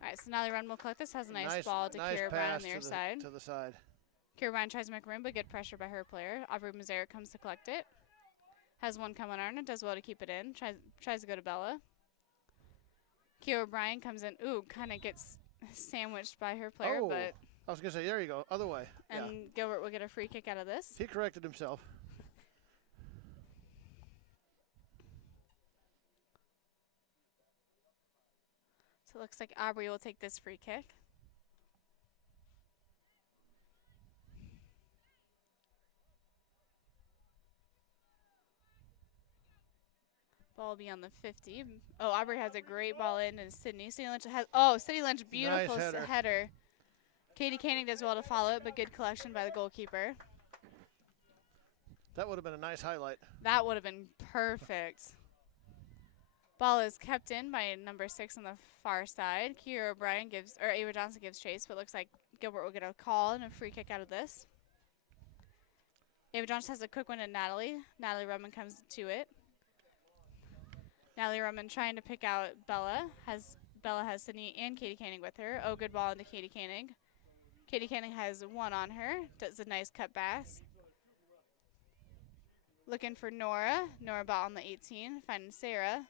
right, so now the run will collect this. Has a nice ball to Kira Brown on the near side. To the side. Kira Brown tries to make room, but good pressure by her player. Aubrey Mazzara comes to collect it. Has one coming on and does well to keep it in. Tries to go to Bella. Kira O'Brien comes in. Ooh, kind of gets sandwiched by her player, Oh, but I was going to say, there you go, other way. and Yeah. Gilbert will get a free kick out of this. He corrected himself. So it looks like Aubrey will take this free kick. Ball will be on the 50. Oh, Aubrey has a great ball in, and Sydney. Sydney Lynch has, Sydney Lynch, beautiful Nice header. header. Katie Koenig does well to follow it, but good collection by the goalkeeper. That would have been a nice highlight. That would have been perfect. Ball is kept in by number 6 on the far side. Kira O'Brien Ava Johnson gives chase, but looks like Gilbert will get a call and a free kick out of this. Ava Johnson has a quick one to Natalie. Natalie Rumman comes to it. Natalie Rumman trying to pick out Bella. Bella has Sydney and Katie Koenig with her. Oh, good ball into Katie Koenig. Katie Koenig has 1 on her. Does a nice cut pass. Looking for Nora. Nora ball on the 18. Finding Sarah.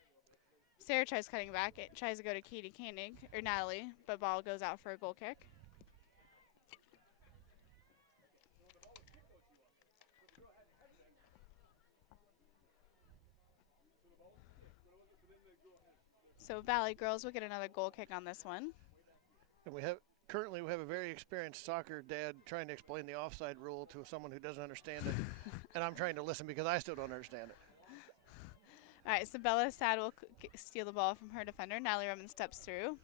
Sarah tries cutting back. It tries to go to Katie Koenig, or Natalie, but ball goes out for a goal kick. So Valley Girls will get another goal kick on this one. And currently we have a very experienced soccer dad trying to explain the offside rule to someone who doesn't understand it. And I'm trying to listen because I still don't understand it. All right, so Bella Sad will steal the ball from her defender. Natalie Rumman steps through.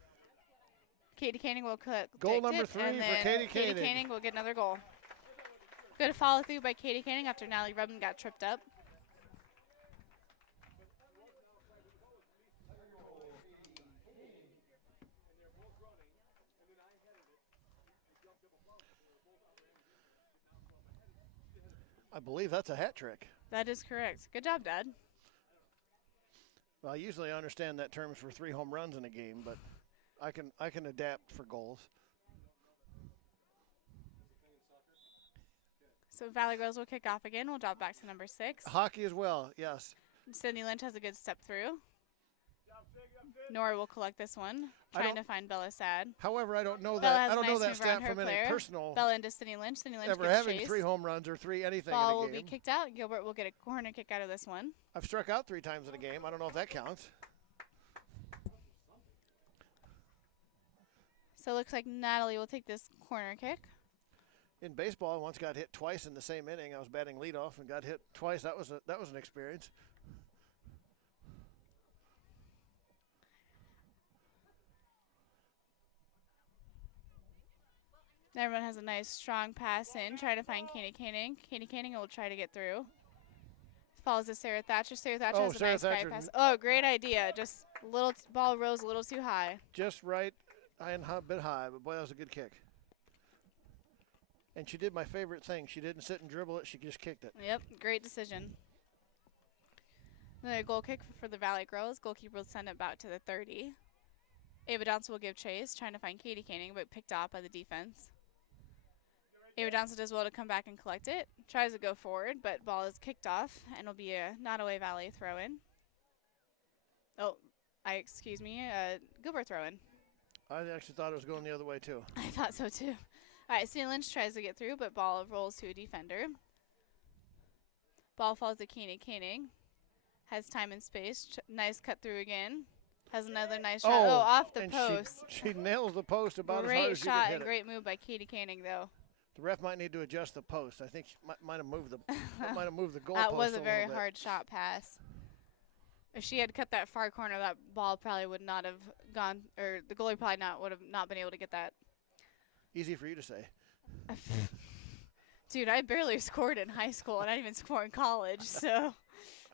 Katie Koenig will collect Goal number it, 3 and for then Katie Katie Koenig. Koenig will get another goal. Good follow through by Katie Koenig after Natalie Rumman got tripped up. I believe that's a hat trick. That is correct. Good job, Dad. Well, I usually understand that terms for 3 home runs in a game, but I can adapt for goals. So Valley Girls will kick off again. We'll drop back to number 6. Hockey as well, yes. Sydney Lynch has a good step through. Nora will collect this one, trying to find Bella Sad. However, I don't know Bella that. has I a don't know nice that move stat around her from any player. personal Bella into Sydney Lynch. Sydney Lynch ever gives having chase. 3 home runs or 3 anything Ball in a will game. be kicked out. Gilbert will get a corner kick out of this one. I've struck out 3 times in a game. I don't know if that counts. So it looks like Natalie will take this corner kick. In baseball, I once got hit twice in the same inning. I was batting leadoff and got hit twice. That was an experience. Everyone has a nice strong pass in. Try to find Katie Koenig. Katie Koenig will try to get through. Follows to Sarah Thatcher. Sarah Thatcher has a Sarah nice sky Thatcher. pass. Oh, great idea. Just ball rose a little too high. Just right and a bit high, but boy, that was a good kick. And she did my favorite thing. She didn't sit and dribble it. She just kicked it. Yep, great decision. Another goal kick for the Valley girls. Goalkeeper will send it back to the 30. Ava Johnson will give chase, trying to find Katie Canning, but picked off by the defense. Ava Johnson does well to come back and collect it. Tries to go forward, but ball is kicked off, and it'll be a Nodaway Valley throw-in. Oh, Gilbert throw-in. I actually thought it was going the other way, too. I thought so, too. All right, Cindy Lynch tries to get through, but ball rolls to a defender. Ball falls to Katie Canning. Has time and space. Nice cut through again. Has another nice shot. Oh, off the and post. She nails the post about as hard Great as you shot can hit and it. great move by Katie Canning, though. The ref might need to adjust the post. I think she might have moved the goal That post was a little very bit. hard shot pass. If she had cut that far corner, that ball probably would not have gone, or the goalie probably would have not been able to get that. Easy for you to say. Dude, I barely scored in high school, and I didn't even score in college, so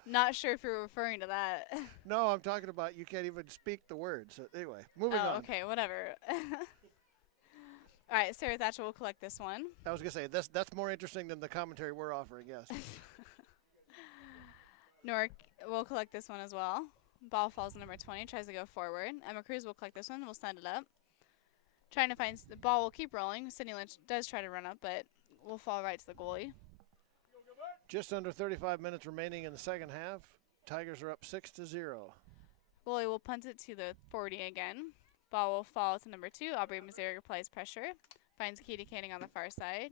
not sure if you're referring to that. No, I'm talking about you can't even speak the words. So anyway, moving on. Okay, whatever. All right, Sarah Thatcher will collect this one. I was going to say, that's more interesting than the commentary we're offering, yes. Nora will collect this one as well. Ball falls to number 20, tries to go forward. Emma Cruz will collect this one, will send it up. Trying to find the ball will keep rolling. Sydney Lynch does try to run up, but will fall right to the goalie. Just under 35 minutes remaining in the second half. Tigers are up 6-0. Goalie will punt it to the 40 again. Ball will fall to number 2. Aubrey Mazaric applies pressure. Finds Katie Canning on the far side.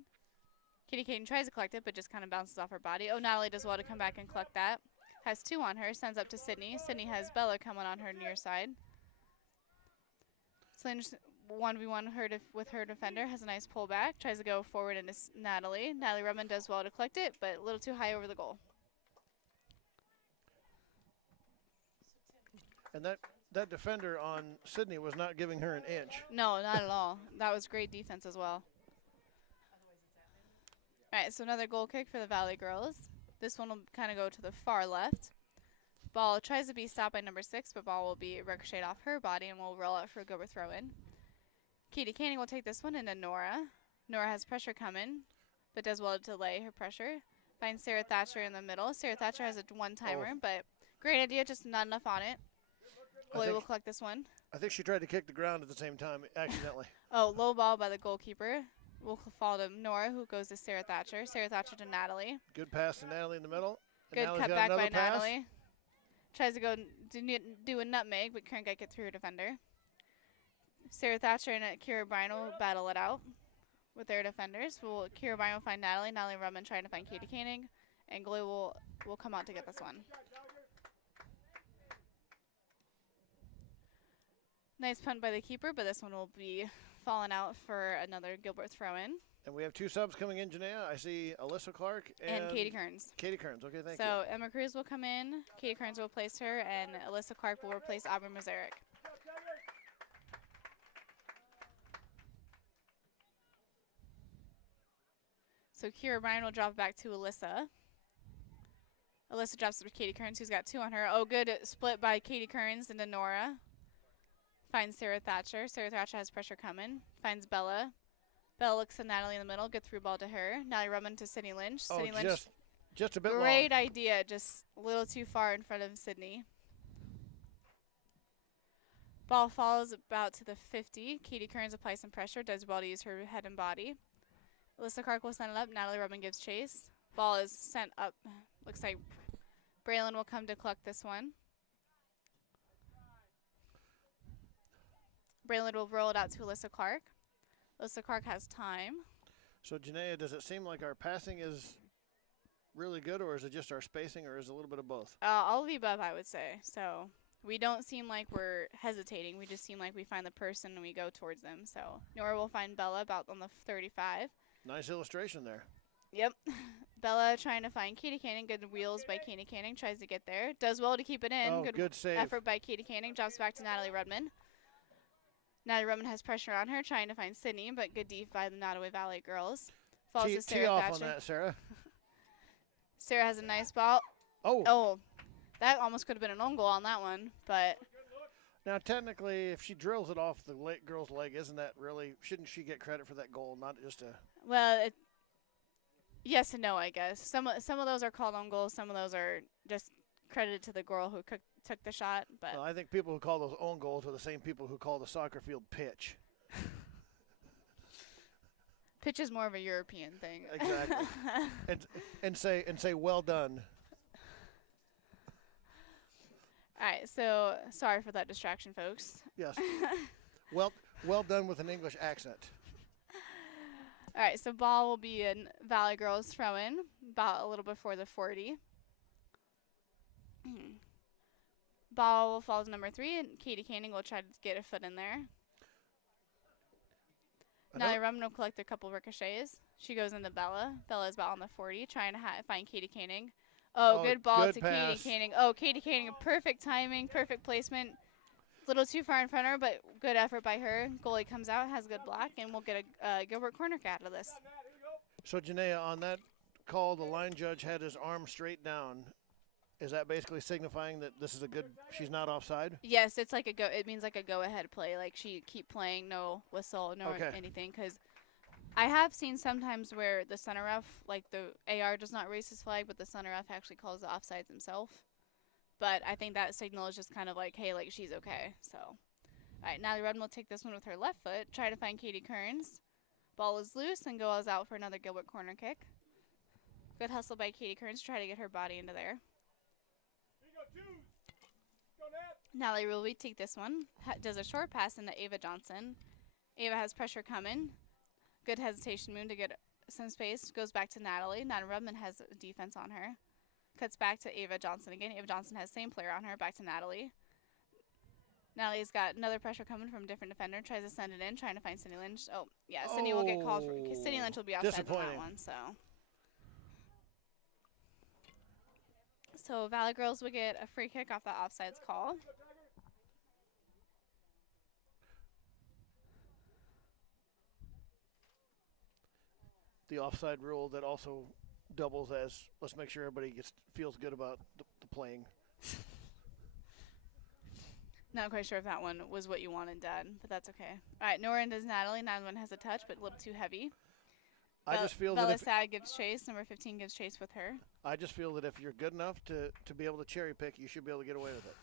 Katie Canning tries to collect it, but just kind of bounces off her body. Oh, Natalie does well to come back and collect that. Has 2 on her. Sends up to Sydney. Sydney has Bella coming on her near side. Lynch 1v1 with her defender. Has a nice pullback. Tries to go forward into Natalie. Natalie Rubman does well to collect it, but a little too high over the goal. And that defender on Sydney was not giving her an inch. No, not at all. That was great defense as well. All right, so another goal kick for the Valley girls. This one will kind of go to the far left. Ball tries to be stopped by number 6, but ball will be ricocheted off her body and will roll out for a Gilbert throw-in. Katie Canning will take this one into Nora. Nora has pressure coming, but does well to delay her pressure. Finds Sarah Thatcher in the middle. Sarah Thatcher has a one-timer, but great idea, just not enough on it. Goalie will collect this one. I think she tried to kick the ground at the same time, accidentally. Oh, low ball by the goalkeeper. Will fall to Nora, who goes to Sarah Thatcher. Sarah Thatcher to Natalie. Good pass to Natalie in the middle. Good cut back by Natalie. Tries to go do a nutmeg, but couldn't get through her defender. Sarah Thatcher and Kira Bryan will battle it out with their defenders. Kira Bryan will find Natalie. Natalie Rubman trying to find Katie Canning. And goalie will come out to get this one. Nice punt by the keeper, but this one will be falling out for another Gilbert throw-in. And we have 2 subs coming in, Janaea. I see Alyssa Clark and Katie Kearns. Katie Kearns, okay, thank you. So Emma Cruz will come in, Katie Kearns will replace her, and Alyssa Clark will replace Aubrey Mazaric. So Kira Bryan will drop back to Alyssa. Alyssa drops to Katie Kearns, who's got 2 on her. Oh, good split by Katie Kearns into Nora. Finds Sarah Thatcher. Sarah Thatcher has pressure coming. Finds Bella. Bella looks at Natalie in the middle. Good through ball to her. Natalie Rubman to Sydney Lynch. Oh, Sydney Lynch. Just a bit long. Great idea. Just a little too far in front of Sydney. Ball falls about to the 50. Katie Kearns applies some pressure. Does well to use her head and body. Alyssa Clark will send it up. Natalie Rubman gives chase. Ball is sent up. Looks like Braylon will come to collect this one. Braylon will roll it out to Alyssa Clark. Alyssa Clark has time. So, Janaea, does it seem like our passing is really good, or is it just our spacing, or is it a little bit of both? All of the above, I would say. So we don't seem like we're hesitating. We just seem like we find the person and we go towards them. So Nora will find Bella about on the 35. Nice illustration there. Yep. Bella trying to find Katie Canning. Good wheels by Katie Canning. Tries to get there. Does well to keep it in. Oh, good save. Effort by Katie Canning. Drops back to Natalie Rudman. Natalie Rudman has pressure on her, trying to find Sydney, but good deep by the Nodaway Valley girls. Falls to Sarah tee off Thatcher. on that, Sarah. Sarah has a nice ball. Oh, that almost could have been an own goal on that one, but now technically, if she drills it off the girl's leg, isn't that really? Shouldn't she get credit for that goal, not just a? Well, yes and no, I guess. Some of those are called own goals. Some of those are just credited to the girl who took the shot. But Well, I think people who call those own goals are the same people who call the soccer field pitch. pitch is more of a European thing. Exactly. and say well done. All right, so sorry for that distraction, folks. Yes. well done with an English accent. All right, so ball will be in Valley Girls throw-in, about a little before the 40. Ball will fall to number 3, and Katie Canning will try to get a foot in there. Nellie Rumman will collect a couple ricochets. She goes into Bella. Bella's about on the 40, trying to find Katie Canning. Oh, good ball good to pass. Katie Canning. Oh, Katie Canning, perfect timing, perfect placement. A little too far in front of her, but good effort by her. Goalie comes out, has a good block, and we'll get a Gilbert corner kick out of this. So, Janaea, on that call, the line judge had his arm straight down. Is that basically signifying that this is a good, she's not offside? Yes, it's like it means like a go-ahead play. Like she keep playing, no whistle, no anything. Because I have seen sometimes where the center ref, like the AR does not raise his flag, but the center ref actually calls the offsides himself. But I think that signal is just kind of like, hey, like she's okay. So, all right, Natalie Rudman will take this one with her left foot, try to find Katie Kearns. Ball is loose and goes out for another Gilbert corner kick. Good hustle by Katie Kearns to try to get her body into there. Natalie Rubio take this one, does a short pass into Ava Johnson. Ava has pressure coming. Good hesitation move to get some space. Goes back to Natalie. Natalie Rubman has defense on her. Cuts back to Ava Johnson again. Ava Johnson has same player on her. Back to Natalie. Natalie's got another pressure coming from a different defender. Tries to send it in, trying to find Cindy Lynch. Oh, yeah, Cindy will get called for. Cindy Lynch will be offside on that one. So Valley Girls will get a free kick off the offsides call. The offside rule that also doubles as, let's make sure everybody feels good about the playing. Not quite sure if that one was what you wanted, Dad, but that's okay. All right, Nora does Natalie. Natalie has a touch, but a little too heavy. I just feel Bella that Sad gives chase. Number 15 gives chase with her. I just feel that if you're good enough to be able to cherry pick, you should be able to get away with it.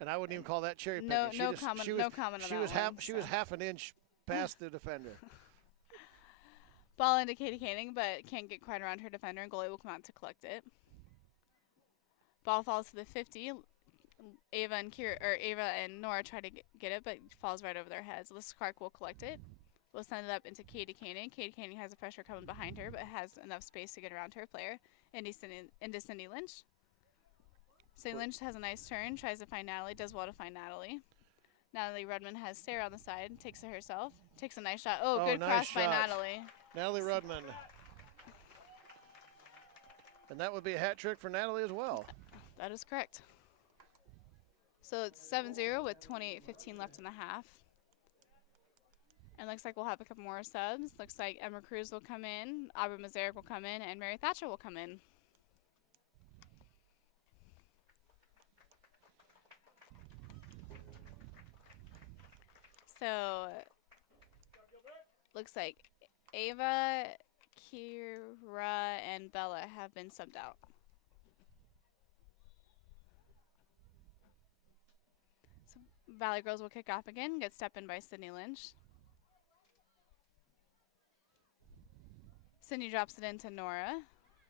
And I wouldn't even call that cherry picking. No comment on that. She was half an inch past the defender. Ball into Katie Canning, but can't get quite around her defender, and goalie will come out to collect it. Ball falls to the 50. Ava and Nora try to get it, but falls right over their heads. Liz Clark will collect it. We'll send it up into Katie Canning. Katie Canning has a pressure coming behind her, but has enough space to get around her player. Into Cindy Lynch. Cindy Lynch has a nice turn, tries to find Natalie, does well to find Natalie. Natalie Rudman has Sarah on the side, takes it herself, takes a nice shot. Oh, good nice cross shot by Natalie. Natalie Rudman. And that would be a hat trick for Natalie as well. That is correct. So it's 7-0 with 28:15 left in the half. And looks like we'll have a couple more subs. Looks like Emma Cruz will come in, Aubrey Mazaric will come in, and Mary Thatcher will come in. So looks like Ava, Kira, and Bella have been subbed out. So Valley Girls will kick off again, get stepped in by Sydney Lynch. Sydney drops it into Nora.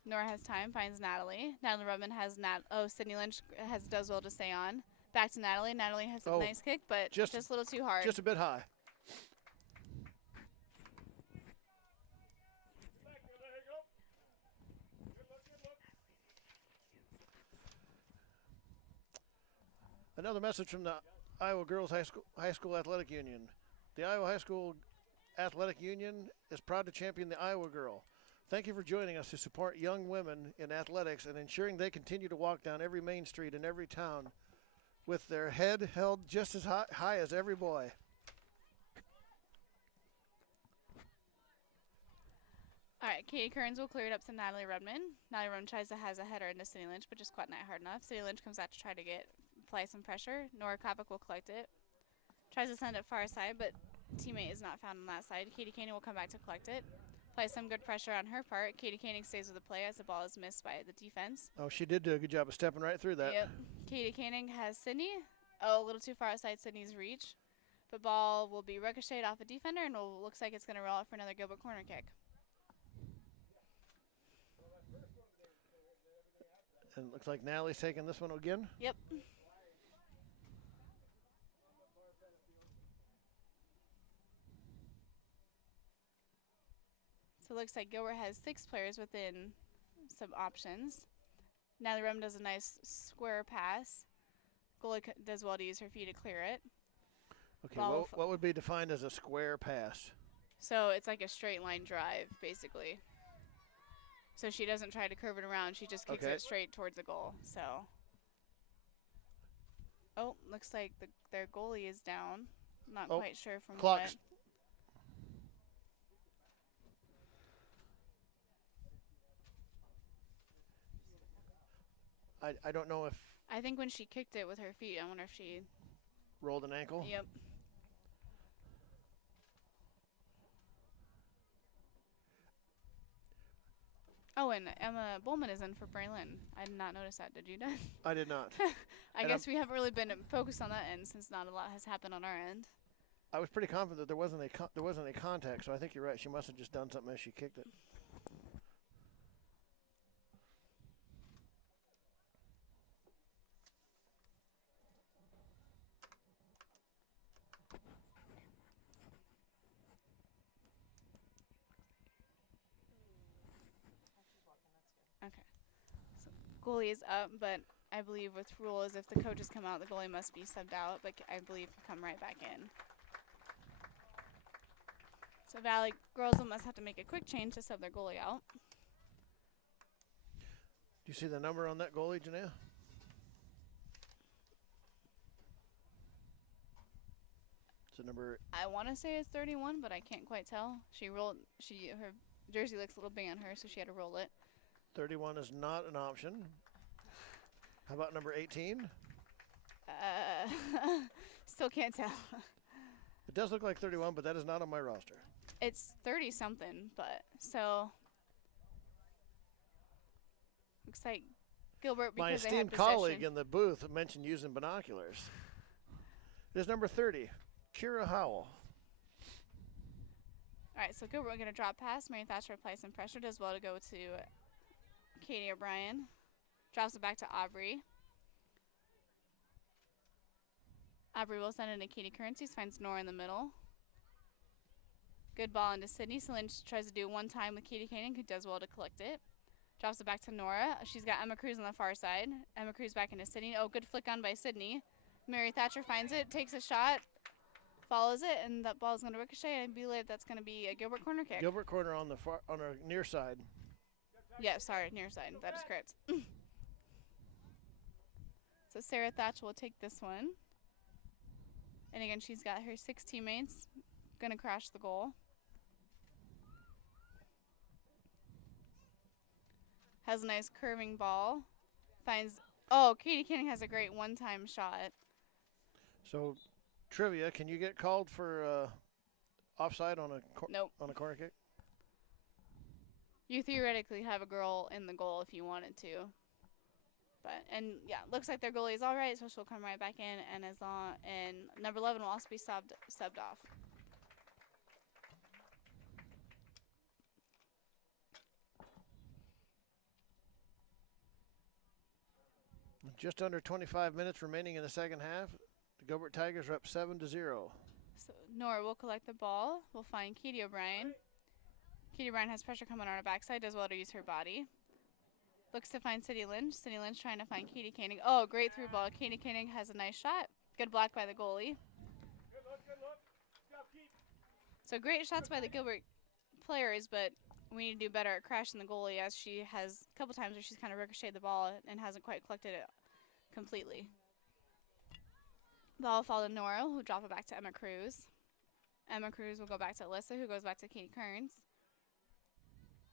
Nora has time, finds Natalie. Natalie Rubman has Sydney Lynch does well to stay on. Back to Natalie. Natalie has a nice kick, but just a little too hard. Just a bit high. Another message from the Iowa Girls High School Athletic Union. The Iowa High School Athletic Union is proud to champion the Iowa Girl. Thank you for joining us to support young women in athletics and ensuring they continue to walk down every main street in every town with their head held just as high as every boy. All right, Katie Kearns will clear it up to Natalie Rudman. Natalie Rudman has a header into Cindy Lynch, but just quite not hard enough. Cindy Lynch comes out to apply some pressure. Nora Kovic will collect it. Tries to send it far side, but teammate is not found on that side. Katie Koenig will come back to collect it. Apply some good pressure on her part. Katie Koenig stays with the play as the ball is missed by the defense. Oh, she did do a good job of stepping right through that. Yep. Katie Koenig has Sydney. Oh, a little too far outside Sydney's reach. But ball will be ricocheted off a defender and looks like it's going to roll out for another Gilbert corner kick. And it looks like Natalie's taking this one again. Yep. So it looks like Gilbert has 6 players within some options. Natalie Rum does a nice square pass. Goalie does well to use her feet to clear it. Okay, what would be defined as a square pass? So it's like a straight line drive, basically. So she doesn't try to curve it around. She just kicks it straight towards the goal. So, oh, looks like their goalie is down. Not quite sure from clock's what. I don't know if. I think when she kicked it with her feet, I wonder if she rolled an ankle. Yep. Oh, and Emma Bowman is in for Berlin. I did not notice that. Did you, Dad? I did not. I guess we haven't really been focused on that end since not a lot has happened on our end. I was pretty confident that there wasn't a contact, so I think you're right. She must have just done something as she kicked it. Goalie is up, but I believe with rules, if the coaches come out, the goalie must be subbed out, but I believe can come right back in. So Valley girls must have to make a quick change to sub their goalie out. Do you see the number on that goalie, Janelle? It's a number. I want to say it's 31, but I can't quite tell. Her jersey looks a little big on her, so she had to roll it. 31 is not an option. How about number 18? Still can't tell. It does look like 31, but that is not on my roster. It's 30-something, but so looks like Gilbert, because my esteemed colleague in the booth mentioned using binoculars. There's number 30, Kira Howell. All right, so Gilbert going to drop pass. Mary Thatcher applies some pressure. Does well to go to Katie O'Brien. Drops it back to Aubrey. Aubrey will send it to Katie Currencies. Finds Nora in the middle. Good ball into Sydney. So Lynch tries to do one time with Katie Koenig, who does well to collect it. Drops it back to Nora. She's got Emma Cruz on the far side. Emma Cruz back into Sydney. Oh, good flick on by Sydney. Mary Thatcher finds it, takes a shot, follows it, and that ball is going to ricochet. I believe that's going to be a Gilbert corner kick. Gilbert corner on the on our near side. Yeah, sorry, near side. That is correct. So Sarah Thatcher will take this one. And again, she's got her 6 teammates. Going to crash the goal. Has a nice curving ball. Finds, oh, Katie Koenig has a great one-time shot. So, trivia, can you get called for offside on Nope. on a corner kick? You theoretically have a girl in the goal if you wanted to. And yeah, looks like their goalie is all right, so she'll come right back in, and and number 11 will also be subbed off. Just under 25 minutes remaining in the second half. The Gilbert Tigers are up 7-0. So Nora will collect the ball. We'll find Katie O'Brien. Katie O'Brien has pressure coming on her backside, does well to use her body. Looks to find City Lynch. City Lynch trying to find Katie Koenig. Oh, great through ball. Katie Koenig has a nice shot. Good block by the goalie. Good look. So great shots by the Gilbert players, but we need to do better at crashing the goalie, as she has a couple times where she's kind of ricocheted the ball and hasn't quite collected it completely. Ball will fall to Nora, who will drop it back to Emma Cruz. Emma Cruz will go back to Alyssa, who goes back to Katie Kearns.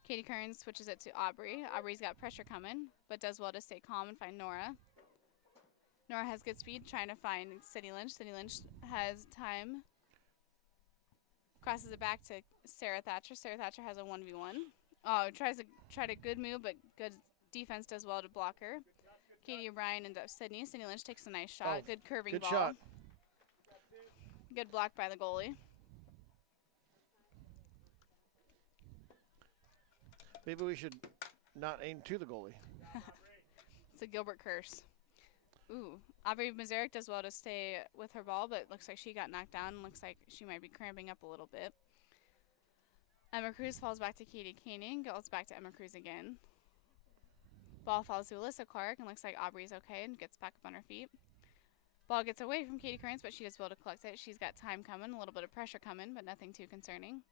Katie Kearns switches it to Aubrey. Aubrey's got pressure coming, but does well to stay calm and find Nora. Nora has good speed, trying to find City Lynch. City Lynch has time. Crosses it back to Sarah Thatcher. Sarah Thatcher has a 1v1. Tried a good move, but good defense does well to block her. Katie O'Brien and Sydney. Sydney Lynch takes a nice shot. Oh, Good curving good ball. shot. Good block by the goalie. Maybe we should not aim to the goalie. It's a Gilbert curse. Ooh. Aubrey Mazurek does well to stay with her ball, but looks like she got knocked down. Looks like she might be cramping up a little bit. Emma Cruz falls back to Katie Koenig. Goes back to Emma Cruz again. Ball falls to Alyssa Clark, and looks like Aubrey's okay and gets back up on her feet. Ball gets away from Katie Kearns, but she does well to collect it. She's got time coming, a little bit of pressure coming, but nothing too concerning.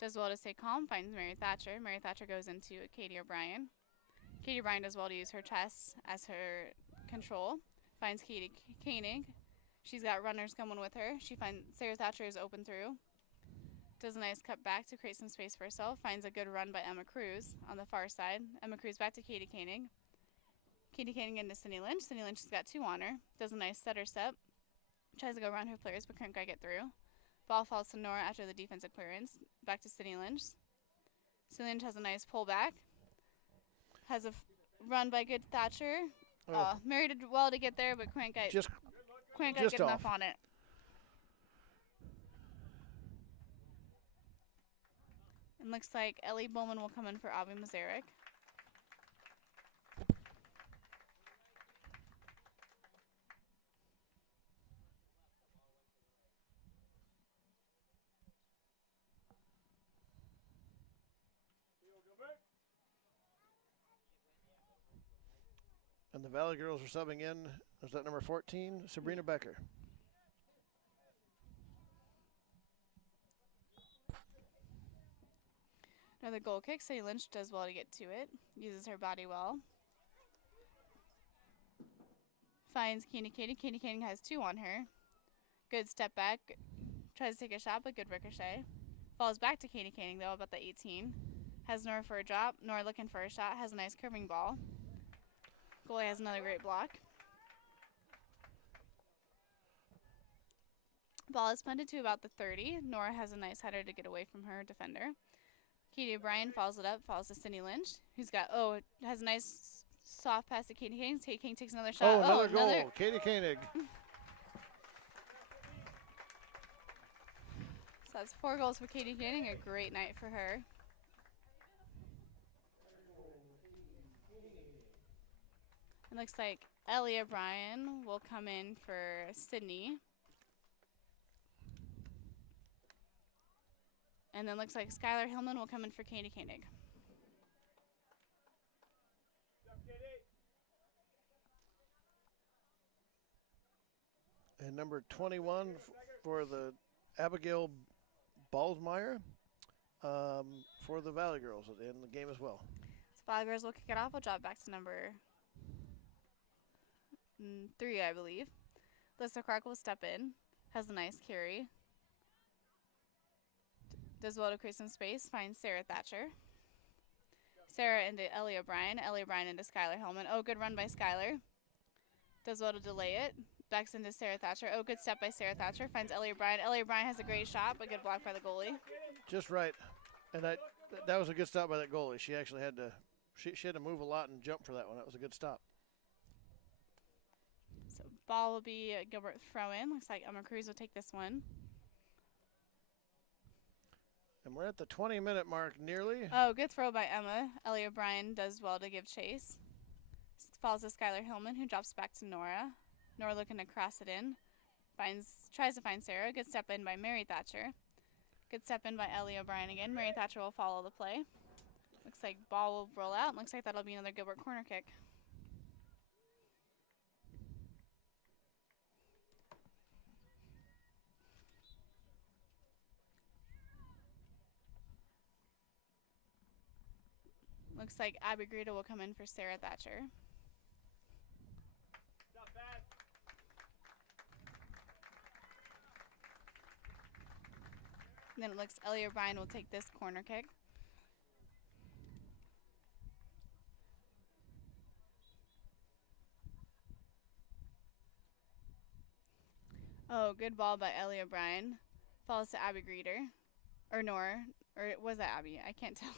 Does well to stay calm, finds Mary Thatcher. Mary Thatcher goes into Katie O'Brien. Katie O'Brien does well to use her chest as her control. Finds Katie Koenig. She's got runners coming with her. She finds Sarah Thatcher is open through. Does a nice cut back to create some space for herself. Finds a good run by Emma Cruz on the far side. Emma Cruz back to Katie Koenig. Katie Koenig into Sydney Lynch. Sydney Lynch has got 2 on her. Does a nice setter step. Tries to go around her players, but couldn't quite get through. Ball falls to Nora after the defensive clearance. Back to Sydney Lynch. Sydney Lynch has a nice pullback. Has a run by good Thatcher. Mary did well to get there, but couldn't get good enough on it. And looks like Ellie Bowman will come in for Aubrey Mazurek. And the Valley girls are subbing in. Is that number 14, Sabrina Becker? Another goal kick. Sadie Lynch does well to get to it. Uses her body well. Finds Katie Koenig. Katie Koenig has 2 on her. Good step back. Tries to take a shot, but good ricochet. Falls back to Katie Koenig, though, about the 18. Has Nora for a drop. Nora looking for a shot. Has a nice curving ball. Goalie has another great block. Ball is punted to about the 30. Nora has a nice header to get away from her defender. Katie O'Brien follows it up, falls to Sydney Lynch, who's got, has a nice soft pass to Katie Koenig. Katie Koenig takes another shot. Another goal. Katie Koenig. So that's 4 goals for Katie Koenig. A great night for her. It looks like Ellie O'Brien will come in for Sydney. And then looks like Skylar Hillman will come in for Katie Koenig. And number 21 for the Abigail Balsmeyer for the Valley girls in the game as well. So Valley girls will kick it off. We'll drop back to number 3, I believe. Alyssa Clark will step in. Has a nice carry. Does well to create some space. Finds Sarah Thatcher. Sarah into Ellie O'Brien. Ellie O'Brien into Skylar Hillman. Good run by Skylar. Does well to delay it. Backs into Sarah Thatcher. Good step by Sarah Thatcher. Finds Ellie O'Brien. Ellie O'Brien has a great shot, but good block by the goalie. Just right. And that was a good stop by that goalie. She actually had to she had to move a lot and jump for that one. That was a good stop. So ball will be Gilbert throw in. Looks like Emma Cruz will take this one. And we're at the 20-minute mark nearly. Good throw by Emma. Ellie O'Brien does well to give chase. Falls to Skylar Hillman, who drops back to Nora. Nora looking to cross it in. Tries to find Sarah. Good step in by Mary Thatcher. Good step in by Ellie O'Brien again. Mary Thatcher will follow the play. Looks like ball will roll out. Looks like that'll be another Gilbert corner kick. Looks like Abby Greta will come in for Sarah Thatcher. And then it looks Ellie O'Brien will take this corner kick. Good ball by Ellie O'Brien. Falls to Abby Greeter. or Nora, or was that Abby? I can't tell.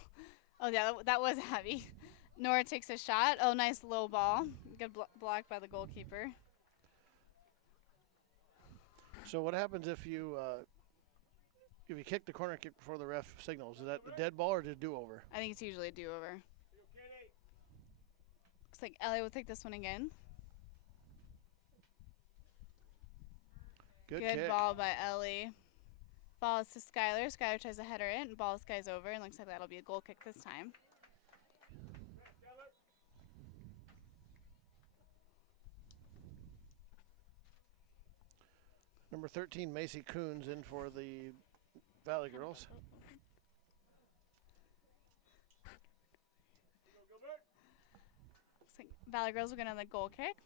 Oh yeah, that was Abby. Nora takes a shot. Oh, nice low ball. Good block by the goalkeeper. So what happens if you kick the corner kick before the ref signals? Is that a dead ball or a do-over? I think it's usually a do-over. Looks like Ellie will take this one again. Good Good kick. ball by Ellie. Ball is to Skylar. Skylar tries to header it, and ball skies over, and looks like that'll be a goal kick this time. Number 13, Macy Coons, in for the Valley Girls. Looks like Valley Girls will get another goal kick.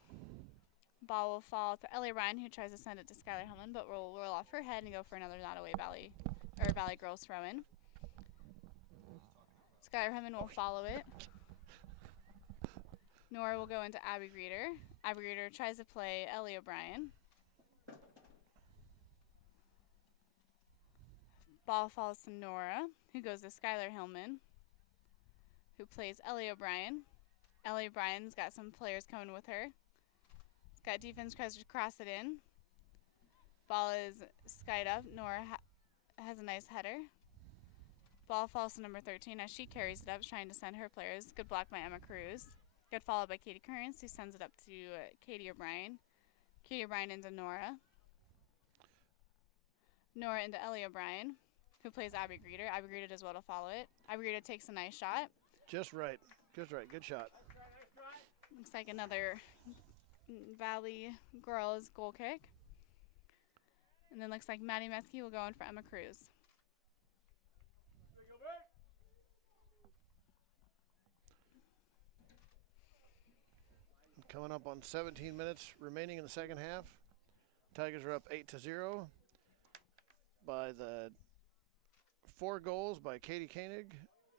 Ball will fall to Ellie Ryan, who tries to send it to Skylar Hellman, but will roll off her head and go for another Nodaway Valley Girls throw-in. Skylar Hellman will follow it. Nora will go into Abby Greeter. Abby Greeter tries to play Ellie O'Brien. Ball falls to Nora, who goes to Skylar Hillman, who plays Ellie O'Brien. Ellie O'Brien's got some players coming with her. Got defense tries to cross it in. Ball is skied up. Nora has a nice header. Ball falls to number 13 as she carries it up, trying to send her players. Good block by Emma Cruz. Good follow by Katie Kearns, who sends it up to Katie O'Brien. Katie O'Brien into Nora. Nora into Ellie O'Brien, who plays Abby Greeter. Abby Greeter does well to follow it. Abby Greeter takes a nice shot. Just right. Just right. Good shot. Looks like another Valley Girls goal kick. And then looks like Maddie Meskey will go in for Emma Cruz. Coming up on 17 minutes remaining in the second half. Tigers are up 8-0 by the 4 goals by Katie Koenig,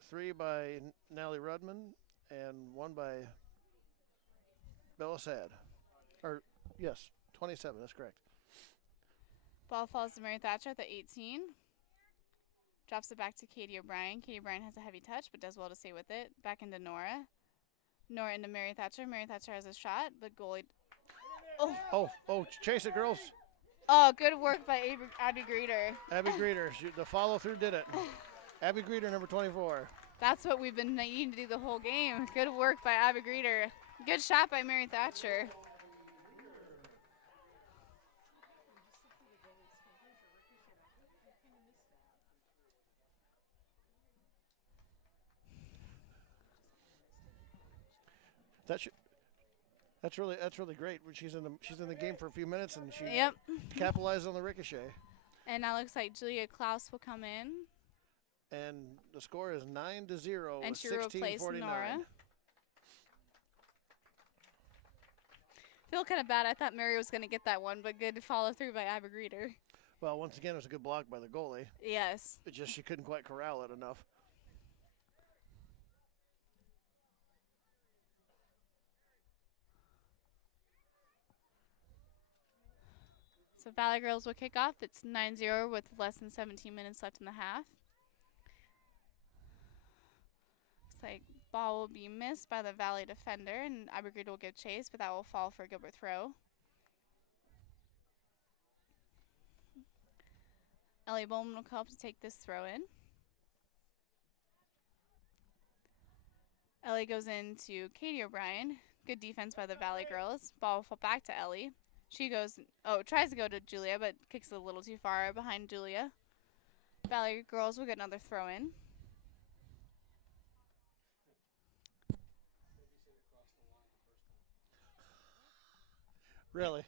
3 by Nally Rudman, and 1 by Bella Sad. Or, yes, 27, that's correct. Ball falls to Mary Thatcher at the 18. Drops it back to Katie O'Brien. Katie O'Brien has a heavy touch, but does well to stay with it. Back into Nora. Nora into Mary Thatcher. Mary Thatcher has a shot, but goalie. Oh, chase it, girls. Oh, good work by Abby Greeter. Abby Greeter, the follow-through did it. Abby Greeter, number 24. That's what we've been needing to do the whole game. Good work by Abby Greeter. Good shot by Mary Thatcher. That's really great. She's in the game for a few minutes and she Yep. capitalized on the ricochet. And now looks like Julia Klaus will come in. And the score is 9-0 And with she replaced 16:49. Nora. Feel kind of bad. I thought Mary was going to get that one, but good follow through by Abby Greeter. Well, once again, it was a good block by the goalie. Yes. It's just she couldn't quite corral it enough. So Valley Girls will kick off. It's 9-0 with less than 17 minutes left in the half. Looks like ball will be missed by the Valley defender, and Abby Greeter will give chase, but that will fall for a Gilbert throw. Ellie Bowman will come up to take this throw in. Ellie goes into Katie O'Brien. Good defense by the Valley Girls. Ball will fall back to Ellie. She tries to go to Julia, but kicks it a little too far behind Julia. Valley Girls will get another throw in. Really?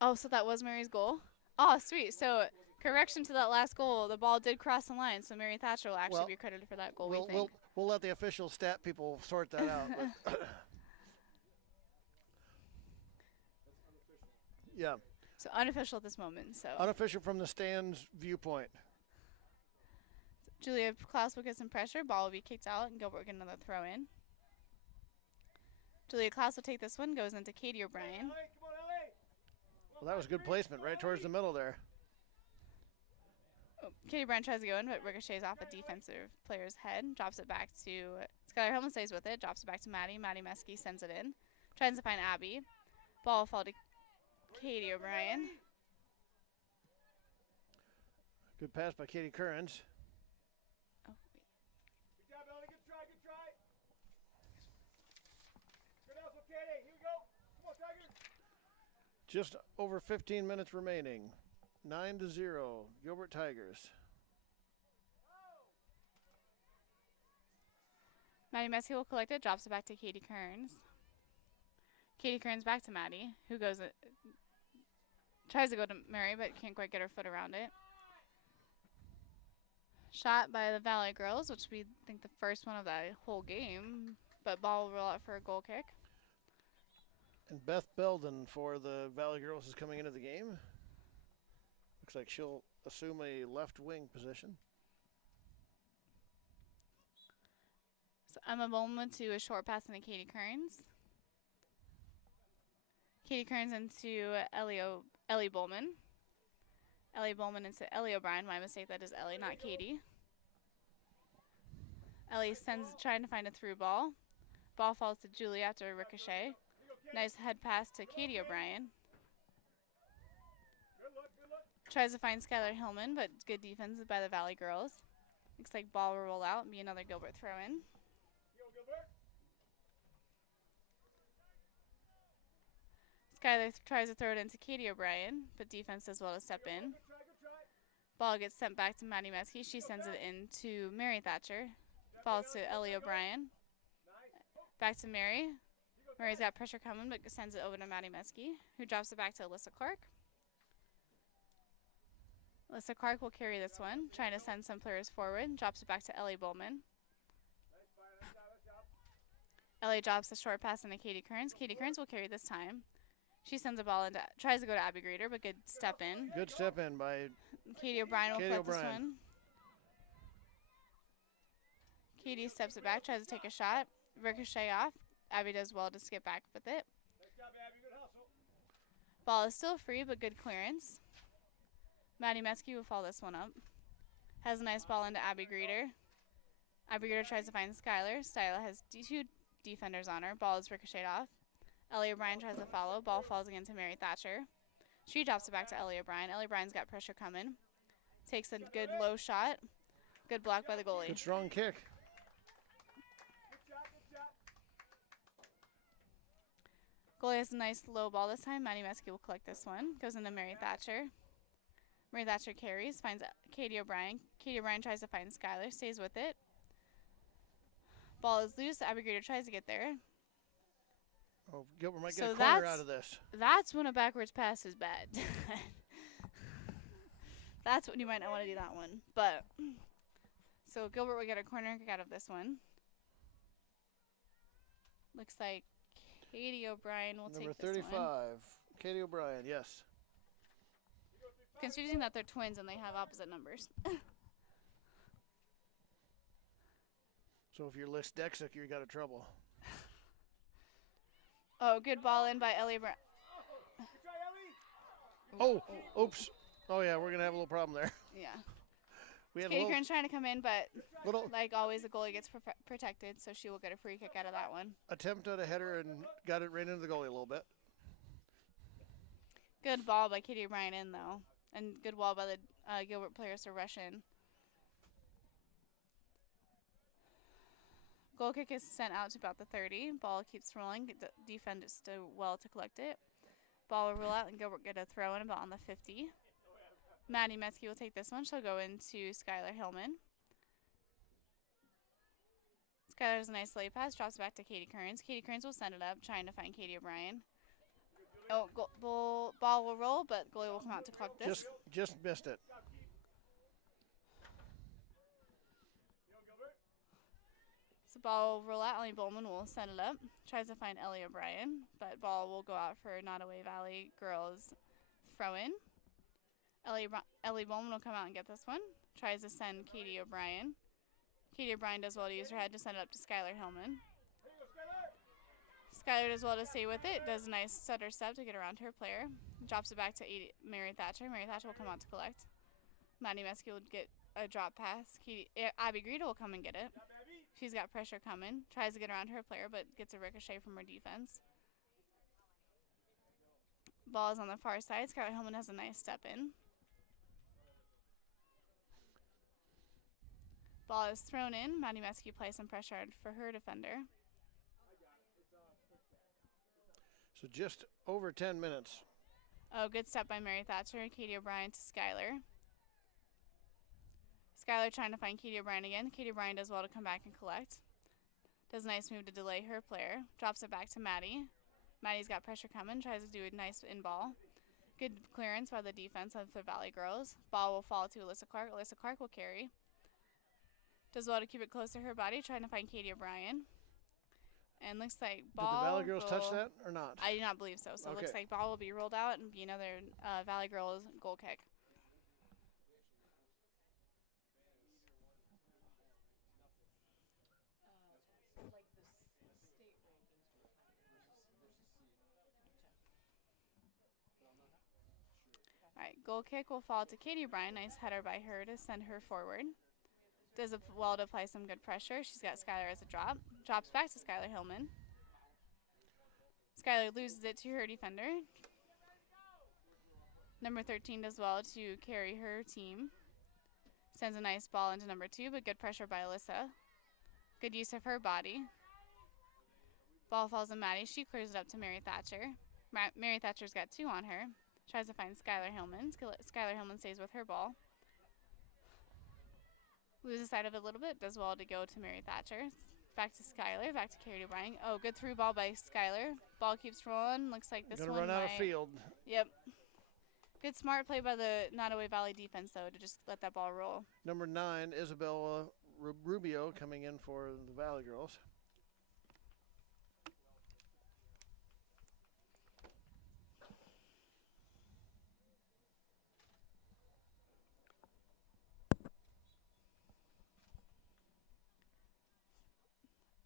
Oh, so that was Mary's goal? Oh, sweet. So, correction to that last goal. The ball did cross the line, so Mary Thatcher will actually be credited for that goal, we think. We'll let the official stat people sort that out. Yeah. So, unofficial at this moment. So Unofficial from the stands viewpoint. Julia Klaus will get some pressure. Ball will be kicked out, and Gilbert will get another throw in. Julia Klaus will take this one, goes into Katie O'Brien. Well, that was good placement right towards the middle there. Katie Bryan tries to go in, but ricochets off a defensive player's head. Drops it back to Skylar Hillman, stays with it. Drops it back to Maddie. Maddie Meskey sends it in. Tries to find Abby. Ball will fall to Katie O'Brien. Good pass by Katie Kearns. Oh, Good job, Ellie. Good try. Good try. Good hustle, Katie. Here we go. Come on, Tigers. Just over 15 minutes remaining. 9-0, Gilbert Tigers. Maddie Meskey will collect it. Drops it back to Katie Kearns. Katie Kearns back to Maddie, who goes tries to go to Mary, but can't quite get her foot around it. Shot by the Valley girls, which we think the first one of the whole game, but ball will roll out for a goal kick. And Beth Belden for the Valley Girls is coming into the game. Looks like she'll assume a left wing position. So Emma Bowman to a short pass into Katie Kearns. Katie Kearns into Ellie Bowman. Ellie Bowman into Ellie O'Brien. My mistake, that is Ellie, not Katie. Ellie sends, trying to find a through ball. Ball falls to Julie after a ricochet. Nice head pass to Katie O'Brien. Tries to find Skylar Hillman, but good defense by the Valley girls. Looks like ball will roll out and be another Gilbert throw-in. Skylar tries to throw it into Katie O'Brien, but defense does well to step in. Ball gets sent back to Maddie Meskey. She sends it in to Mary Thatcher. Falls to Ellie O'Brien. Back to Mary. Mary's got pressure coming, but sends it over to Maddie Meskey, who drops it back to Alyssa Clark. Alyssa Clark will carry this one, trying to send some players forward. Drops it back to Ellie Bowman. Ellie drops the short pass into Katie Kearns. Katie Kearns will carry this time. She sends a ball into, tries to go to Abby Greeter, but good step in. Good step in by Katie O'Brien will Katie collect this O'Brien. one. Katie steps it back, tries to take a shot. Ricochet off. Abby does well to skip back with it. Ball is still free, but good clearance. Maddie Meskey will follow this one up. Has a nice ball into Abby Greeter. Abby Greeter tries to find Skylar. Skylar has two defenders on her. Ball is ricocheted off. Ellie O'Brien tries to follow. Ball falls again to Mary Thatcher. She drops it back to Ellie O'Brien. Ellie O'Brien's got pressure coming. Takes a good low shot. Good block by the goalie. good strong kick. Goalie has a nice low ball this time. Maddie Meskey will collect this one. Goes into Mary Thatcher. Mary Thatcher carries. Finds Katie O'Brien. Katie O'Brien tries to find Skylar. Stays with it. Ball is loose. Abby Greeter tries to get there. Oh, Gilbert might So get a corner that's- out of this. That's when a backwards pass is bad. That's when you might not want to do that one. But so Gilbert will get a corner kick out of this one. Looks like Katie O'Brien will Number take this 35, one. Katie O'Brien, yes. Considering that they're twins and they have opposite numbers. So if you're dyslexic, you got a trouble. Oh, good ball in by Ellie Brown. Oh, oops. Oh, yeah, we're going to have a little problem there. Yeah. We had a Katie little, Kern's trying to come in, but little like always, the goalie gets protected, so she will get a free kick out of that one. attempt at a header and got it right into the goalie a little bit. Good ball by Katie O'Brien in, though. And good ball by the Gilbert players to rush in. Goal kick is sent out to about the 30. Ball keeps rolling. Defend it still well to collect it. Ball will roll out and Gilbert get a throw in about on the 50. Maddie Meskey will take this one. She'll go into Skylar Hillman. Skylar has a nice lay pass. Drops back to Katie Kearns. Katie Kearns will send it up, trying to find Katie O'Brien. Oh, ball will roll, but goalie will come out to collect this. Just missed it. So ball will roll out. Ellie Bowman will send it up. Tries to find Ellie O'Brien, but ball will go out for Nodaway Valley girls throw in. Ellie Bowman will come out and get this one. Tries to send Katie O'Brien. Katie O'Brien does well to use her head to send it up to Skylar Hillman. Skylar does well to stay with it. Does a nice stutter step to get around her player. Drops it back to Mary Thatcher. Mary Thatcher will come out to collect. Maddie Mesky will get a drop pass. Abby Greta will come and get it. She's got pressure coming. Tries to get around her player, but gets a ricochet from her defense. Ball is on the far side. Skylar Hillman has a nice step in. Ball is thrown in. Maddie Mesky plays some pressure for her defender. So just over 10 minutes. Oh, good step by Mary Thatcher. Katie O'Brien to Skylar. Skylar trying to find Katie O'Brien again. Katie O'Brien does well to come back and collect. Does a nice move to delay her player. Drops it back to Maddie. Maddie's got pressure coming. Tries to do a nice in ball. Good clearance by the defense of the Valley Girls. Ball will fall to Alyssa Clark. Alyssa Clark will carry. Does well to keep it close to her body. Trying to find Katie O'Brien. And looks like ball. Did the Valley Girls touch that or not? I do not believe so. So it looks like ball will be rolled out and be another Valley Girls goal kick. All right, goal kick will fall to Katie O'Brien. Nice header by her to send her forward. Does well to apply some good pressure. She's got Skylar as a drop. Drops back to Skylar Hillman. Skylar loses it to her defender. Number 13 does well to carry her team. Sends a nice ball into number 2, but good pressure by Alyssa. Good use of her body. Ball falls to Maddie. She clears it up to Mary Thatcher. Mary Thatcher's got 2 on her. Tries to find Skylar Hillman. Skylar Hillman stays with her ball. Loses sight of it a little bit. Does well to go to Mary Thatcher. Back to Skylar. Back to Katie O'Brien. Oh, good through ball by Skylar. Ball keeps rolling. Looks like this one Gonna run out of field. Yep. Good smart play by the Nodaway Valley defense, though, to just let that ball roll. Number 9, Isabella Rubio coming in for the Valley Girls.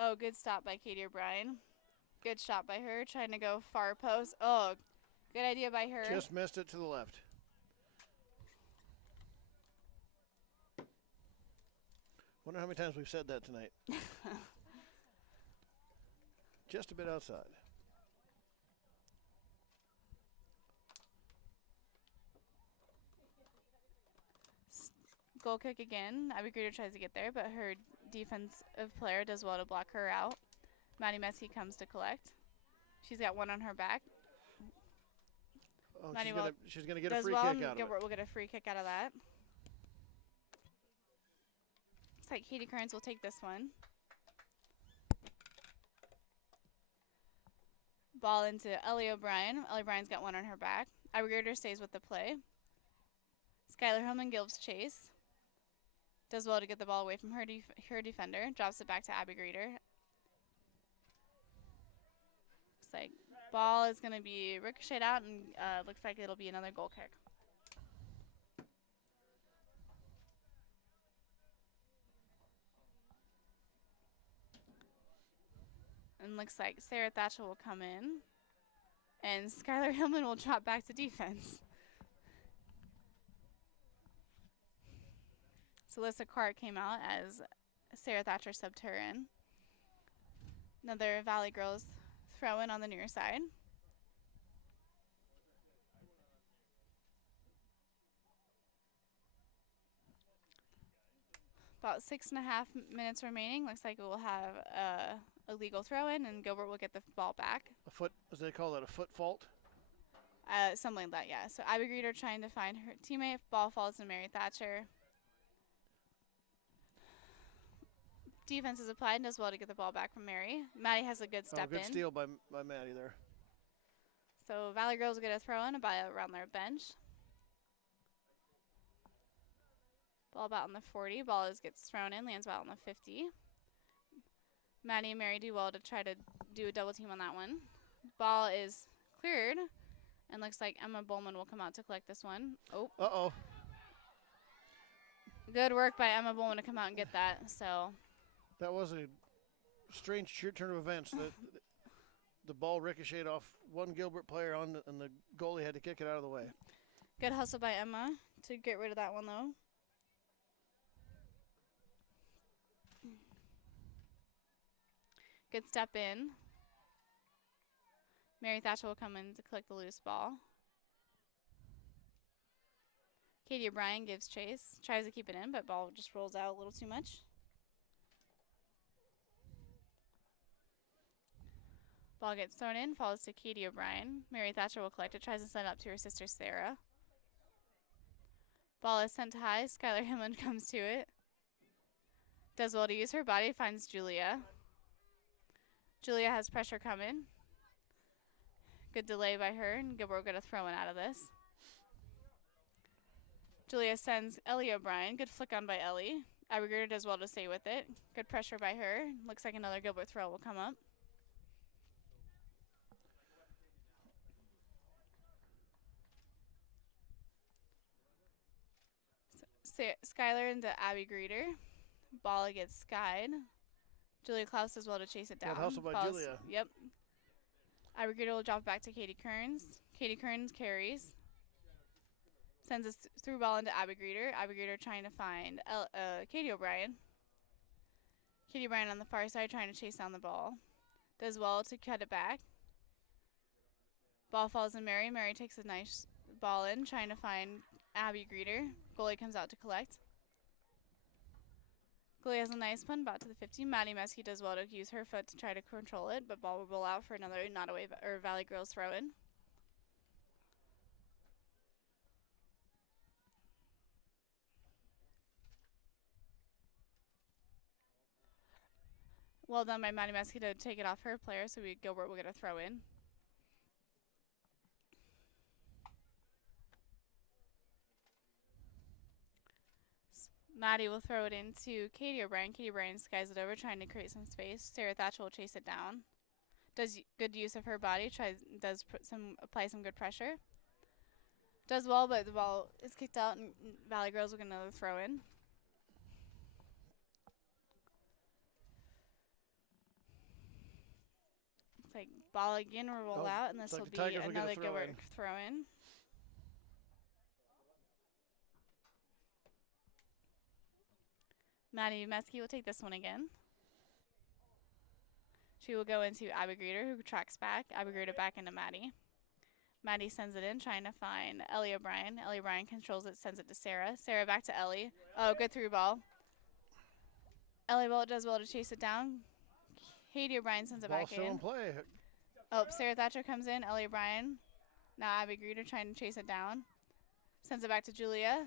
Oh, good stop by Katie O'Brien. Good shot by her, trying to go far post. Oh, good idea by her. Just missed it to the left. Wonder how many times we've said that tonight. Just a bit outside. Goal kick again. Abby Greeter tries to get there, but her defensive player does well to block her out. Maddie Mesky comes to collect. She's got 1 on her back. Oh, she's gonna get a free kick out of it. Gilbert will get a free kick out of that. Looks like Katie Kearns will take this one. Ball into Ellie O'Brien. Ellie O'Brien's got 1 on her back. Abby Greeter stays with the play. Skylar Hillman gives chase. Does well to get the ball away from her defender. Drops it back to Abby Greeter. Looks like ball is going to be ricocheted out, and looks like it'll be another goal kick. And looks like Sarah Thatcher will come in, and Skylar Hillman will drop back to defense. So Alyssa Clark came out as Sarah Thatcher subbed her in. Another Valley Girls throw in on the near side. About 6.5 minutes remaining. Looks like we'll have a legal throw in, and Gilbert will get the ball back. A foot, as they call it, a foot fault? Something like that, yeah. So Abby Greeter trying to find her teammate. Ball falls to Mary Thatcher. Defense is applied and does well to get the ball back from Mary. Maddie has a good step in. Good steal by Maddie there. So Valley Girls will get a throw in around their bench. Ball about on the 40. Ball gets thrown in, lands about on the 50. Maddie and Mary do well to try to do a double team on that one. Ball is cleared, and looks like Emma Bowman will come out to collect this one. Oh. Uh-oh. Good work by Emma Bowman to come out and get that. So that was a strange turn of events. The ball ricocheted off one Gilbert player and the goalie had to kick it out of the way. Good hustle by Emma to get rid of that one, though. Good step in. Mary Thatcher will come in to collect the loose ball. Katie O'Brien gives chase. Tries to keep it in, but ball just rolls out a little too much. Ball gets thrown in, falls to Katie O'Brien. Mary Thatcher will collect it, tries to send it up to her sister Sarah. Ball is sent high. Skylar Himlin comes to it. Does well to use her body, finds Julia. Julia has pressure coming. Good delay by her, and Gilbert will get a throw in out of this. Julia sends Ellie O'Brien. Good flick on by Ellie. Abigail does well to stay with it. Good pressure by her. Looks like another Gilbert throw will come up. Skylar into Abby Greeter. Ball gets skied. Julia Klaus does well to chase it down. Good hustle by Ball's, Julia. Yep. Abby Greeter will drop back to Katie Kearns. Katie Kearns carries. Sends a through ball into Abby Greeter. Abby Greeter trying to find Katie O'Brien. Katie O'Brien on the far side trying to chase down the ball. Does well to cut it back. Ball falls to Mary. Mary takes a nice ball in, trying to find Abby Greeter. Goalie comes out to collect. Goalie has a nice punt, about to the 50. Maddie Mesky does well to use her foot to try to control it, but ball will roll out for another Nodaway or Valley Girls throw in. Well done by Maddie Mesky to take it off her player, so Gilbert will get a throw in. Maddie will throw it into Katie O'Brien. Katie O'Brien skies it over, trying to create some space. Sarah Thatcher will chase it down. Does good use of her body. Apply some good pressure. Does well, but the ball is kicked out, and Valley Girls will get another throw in. It's like ball again will roll out, and this will be another Gilbert throw in. Maddie Mesky will take this one again. She will go into Abby Greeter, who tracks back. Abby Greeter back into Maddie. Maddie sends it in, trying to find Ellie O'Brien. Ellie O'Brien controls it, sends it to Sarah. Sarah back to Ellie. Oh, good through ball. Ellie does well to chase it down. Katie O'Brien sends it back in. Ball still in play. Oh, Sarah Thatcher comes in. Ellie O'Brien. Now Abby Greeter trying to chase it down. Sends it back to Julia.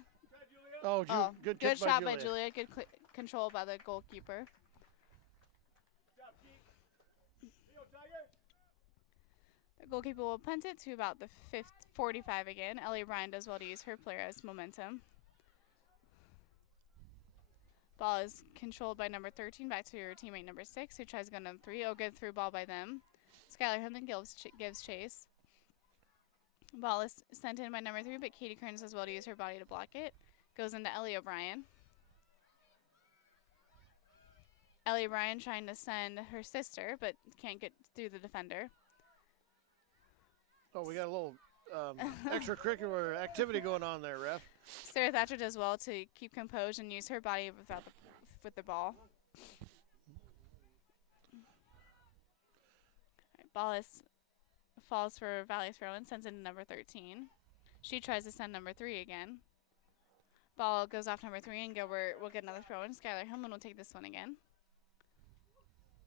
Oh, good shot by Julia. Good control by the goalkeeper. The goalkeeper will punt it to about the 45 again. Ellie O'Brien does well to use her player as momentum. Ball is controlled by number 13 back to her teammate number 6, who tries to go number 3. Oh, good through ball by them. Skylar Himlin gives chase. Ball is sent in by number 3, but Katie Kearns does well to use her body to block it. Goes into Ellie O'Brien. Ellie O'Brien trying to send her sister, but can't get through the defender. Oh, we got a little extracurricular activity going on there, ref. Sarah Thatcher does well to keep composed and use her body with the ball. Ball falls for Valley throw and sends it to number 13. She tries to send number 3 again. Ball goes off number 3, and Gilbert will get another throw in. Skylar Hillman will take this one again.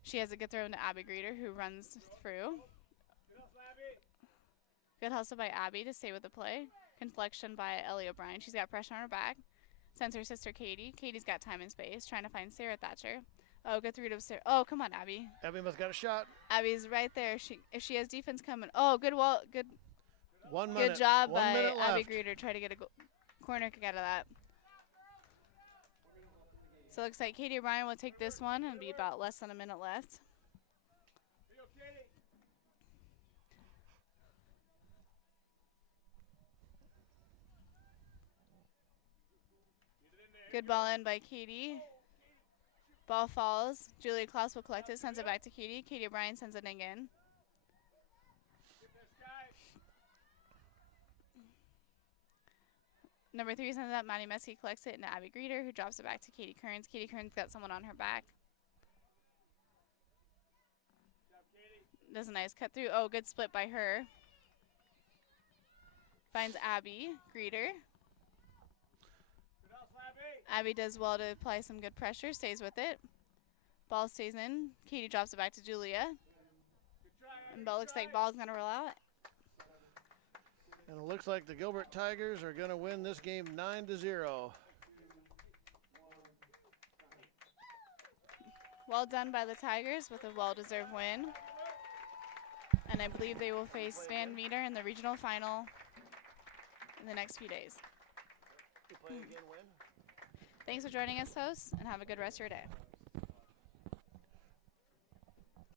She has a good throw into Abby Greeter, who runs through. Good hustle by Abby to stay with the play. Conflection by Ellie O'Brien. She's got pressure on her back. Sends her sister Katie. Katie's got time and space, trying to find Sarah Thatcher. Oh, good through to Sarah. Oh, come on, Abby. Abby must got a shot. Abby's right there. If she has defense coming. Oh, good 1 minute. Good job 1 by minute Abby left. Greeter. Try to get a corner kick out of that. So it looks like Katie O'Brien will take this one and be about less than a minute left. Good ball in by Katie. Ball falls. Julia Klaus will collect it, sends it back to Katie. Katie O'Brien sends it again. Number 3 sends it up. Maddie Meske collects it into Abby Greeter, who drops it back to Katie Kearns. Katie Kearns got someone on her back. Does a nice cut through. Oh, good split by her. Finds Abby Greeter. Abby does well to apply some good pressure, stays with it. Ball stays in. Katie drops it back to Julia. And ball looks like ball's going to roll out. And it looks like the Gilbert Tigers are going to win this game 9-0. Well done by the Tigers with a well-deserved win. And I believe they will face Van Meter in the regional final in the next few days. You play again, win? Thanks for joining us, hosts, and have a good rest of your day.